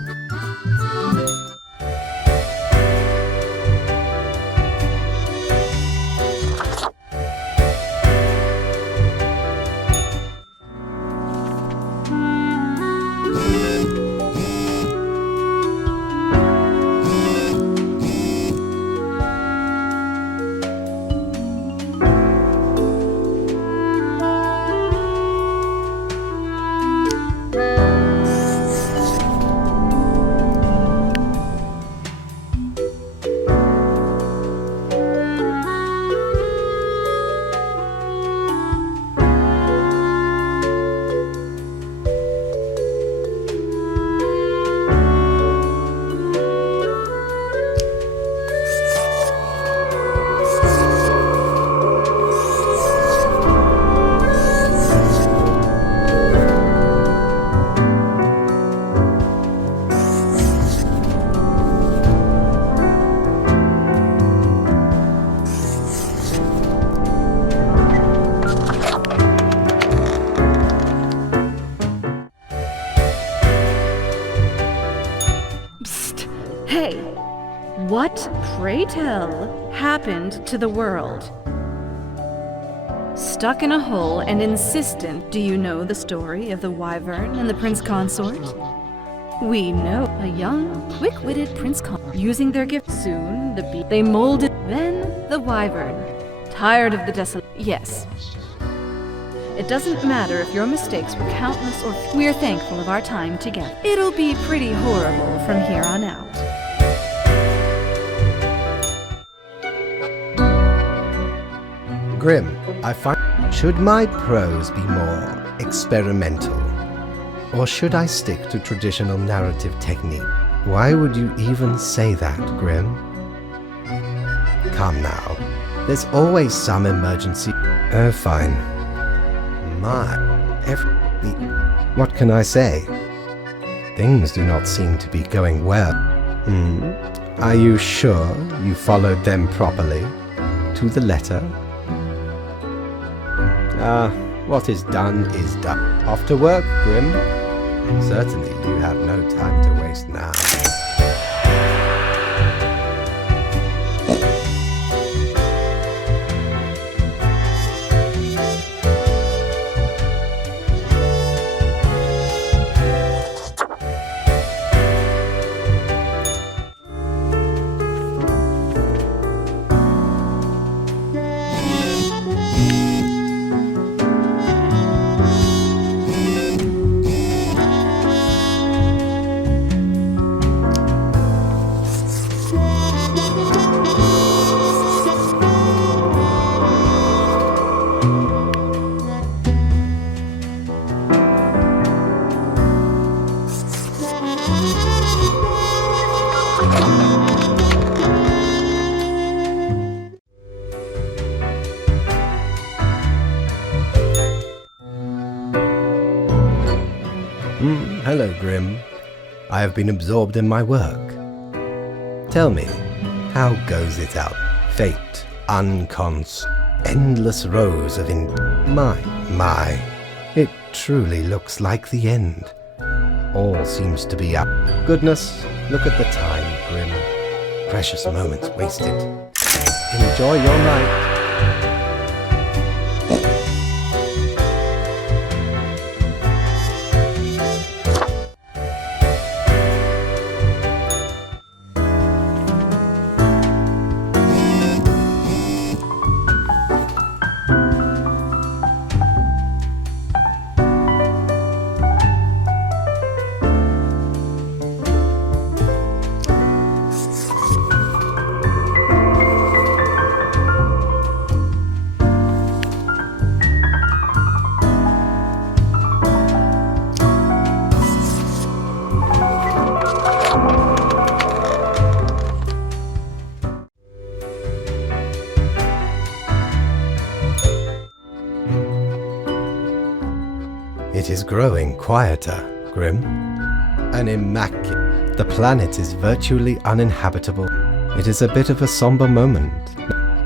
Hey, what, pray tell, happened to the world? Stuck in a hole and insistent, do you know the story of the wyvern and the prince consort? We know a young, quick-witted prince consort using their gift. Soon, they molded. Then the wyvern, tired of the desolate. Yes. It doesn't matter if your mistakes were countless or we're thankful of our time together. It'll be pretty horrible from here on out. Grim, I find. Should my prose be more experimental? Or should I stick to traditional narrative technique? Why would you even say that, Grim? Come now. There's always some emergency. Oh, fine. What can I say? Things do not seem to be going well. Are you sure you followed them properly? To the letter? What is done is done. Off to work, Grim. Certainly you have no time to waste now. Hello, Grim. I have been absorbed in my work. Tell me, how goes it out? Fate, endless rows of My. It truly looks like the end. All seems to be up. Goodness, look at the time, Grim. Precious moments wasted. Enjoy your night. It is growing quieter, Grim. An immaculate. The planet is virtually uninhabitable. It is a bit of a somber moment.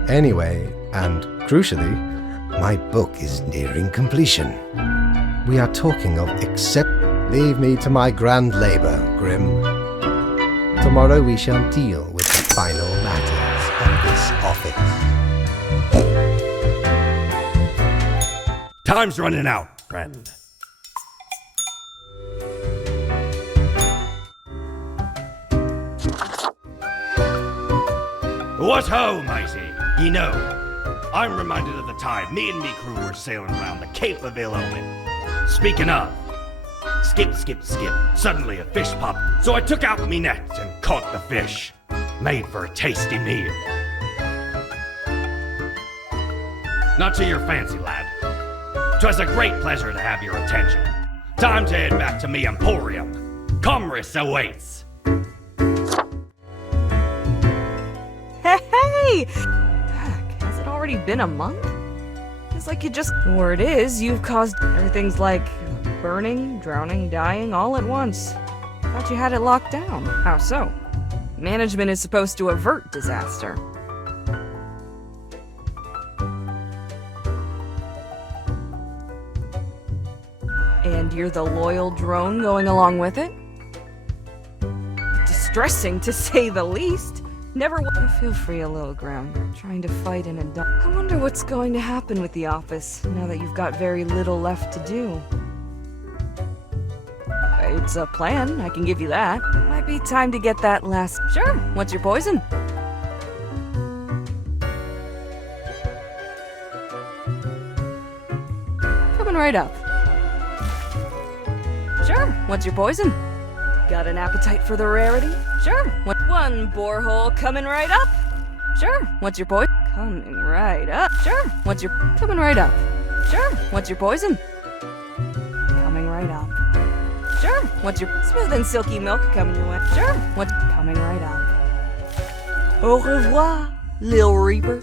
Anyway, and crucially, my book is nearing completion. We are talking of Leave me to my grand labor, Grim. Tomorrow we shall deal with the final matters of this office. Time's running out, friend. What ho, matey? Ye know, I'm reminded of the time me and me crew were sailing around the Cape of Ill Omen. Speaking of, skip. Suddenly a fish popped, so I took out me net and caught the fish. Made for a tasty meal. Not to your fancy, lad. 'Twas a great pleasure to have your attention. Time to head back to me emporium. Commerce awaits. Hey! Heck, has it already been a month? It's like you just... Word is, you've caused everything's like burning, drowning, dying all at once. Thought you had it locked down. How so? Management is supposed to avert disaster. And you're the loyal drone going along with it? Distressing to say the least. Never feel free a little, Grim. Trying to fight in a I wonder what's going to happen with the office, now that you've got very little left to do. It's a plan, I can give you that. Might be time to get that last... Sure, what's your poison? Coming right up. Sure, what's your poison? Got an appetite for the rarity? Sure. One borehole coming right up. Sure. What's your poison? Coming right up. Sure. What's your... Coming right up. Sure. What's your poison? Coming right up. Sure. What's your... Smooth and silky milk coming your way? Sure. What's... Coming right up. Au revoir, Lil Reaper.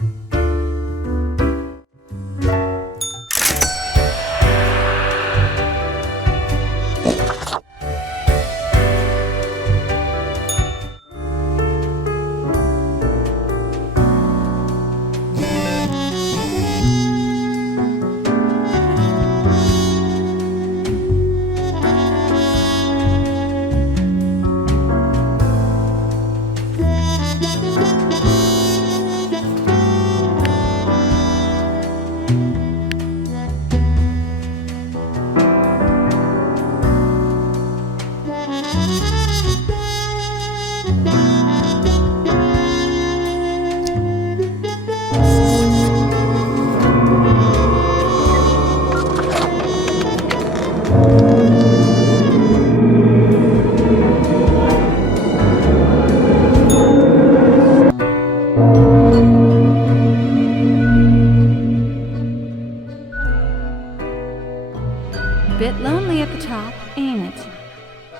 Bit lonely at the top, ain't it?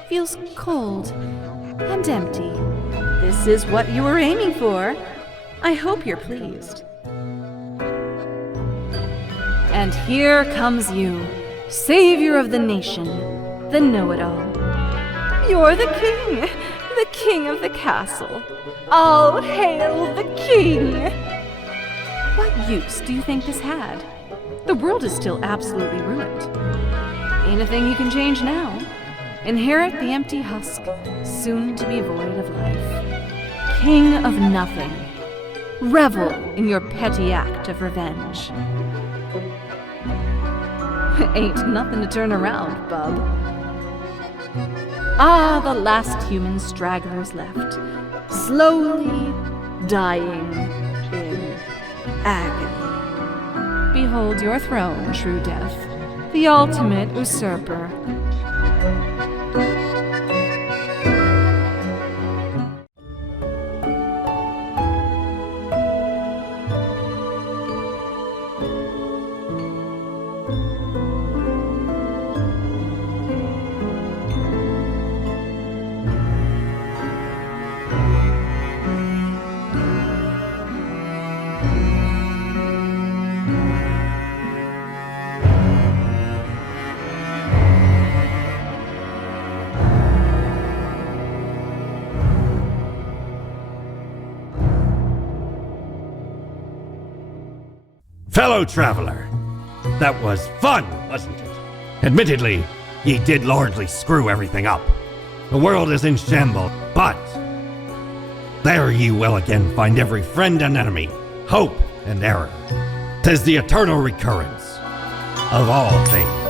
Feels cold and empty. This is what you were aiming for. I hope you're pleased. And here comes you, savior of the nation, the know-it-all. You're the king of the castle. All hail the king! What use do you think this had? The world is still absolutely ruined. Ain't a thing you can change now. Inherit the empty husk, soon to be void of life. King of nothing. Revel in your petty act of revenge. Ain't nothing to turn around, bub. Ah, the last human stragglers left, slowly dying in agony. Behold your throne, true death, the ultimate usurper. Fellow traveler, that was fun, wasn't it? Admittedly, ye did largely screw everything up. The world is in shambles, but there ye will again find every friend and enemy, hope and error. 'Tis the eternal recurrence of all things.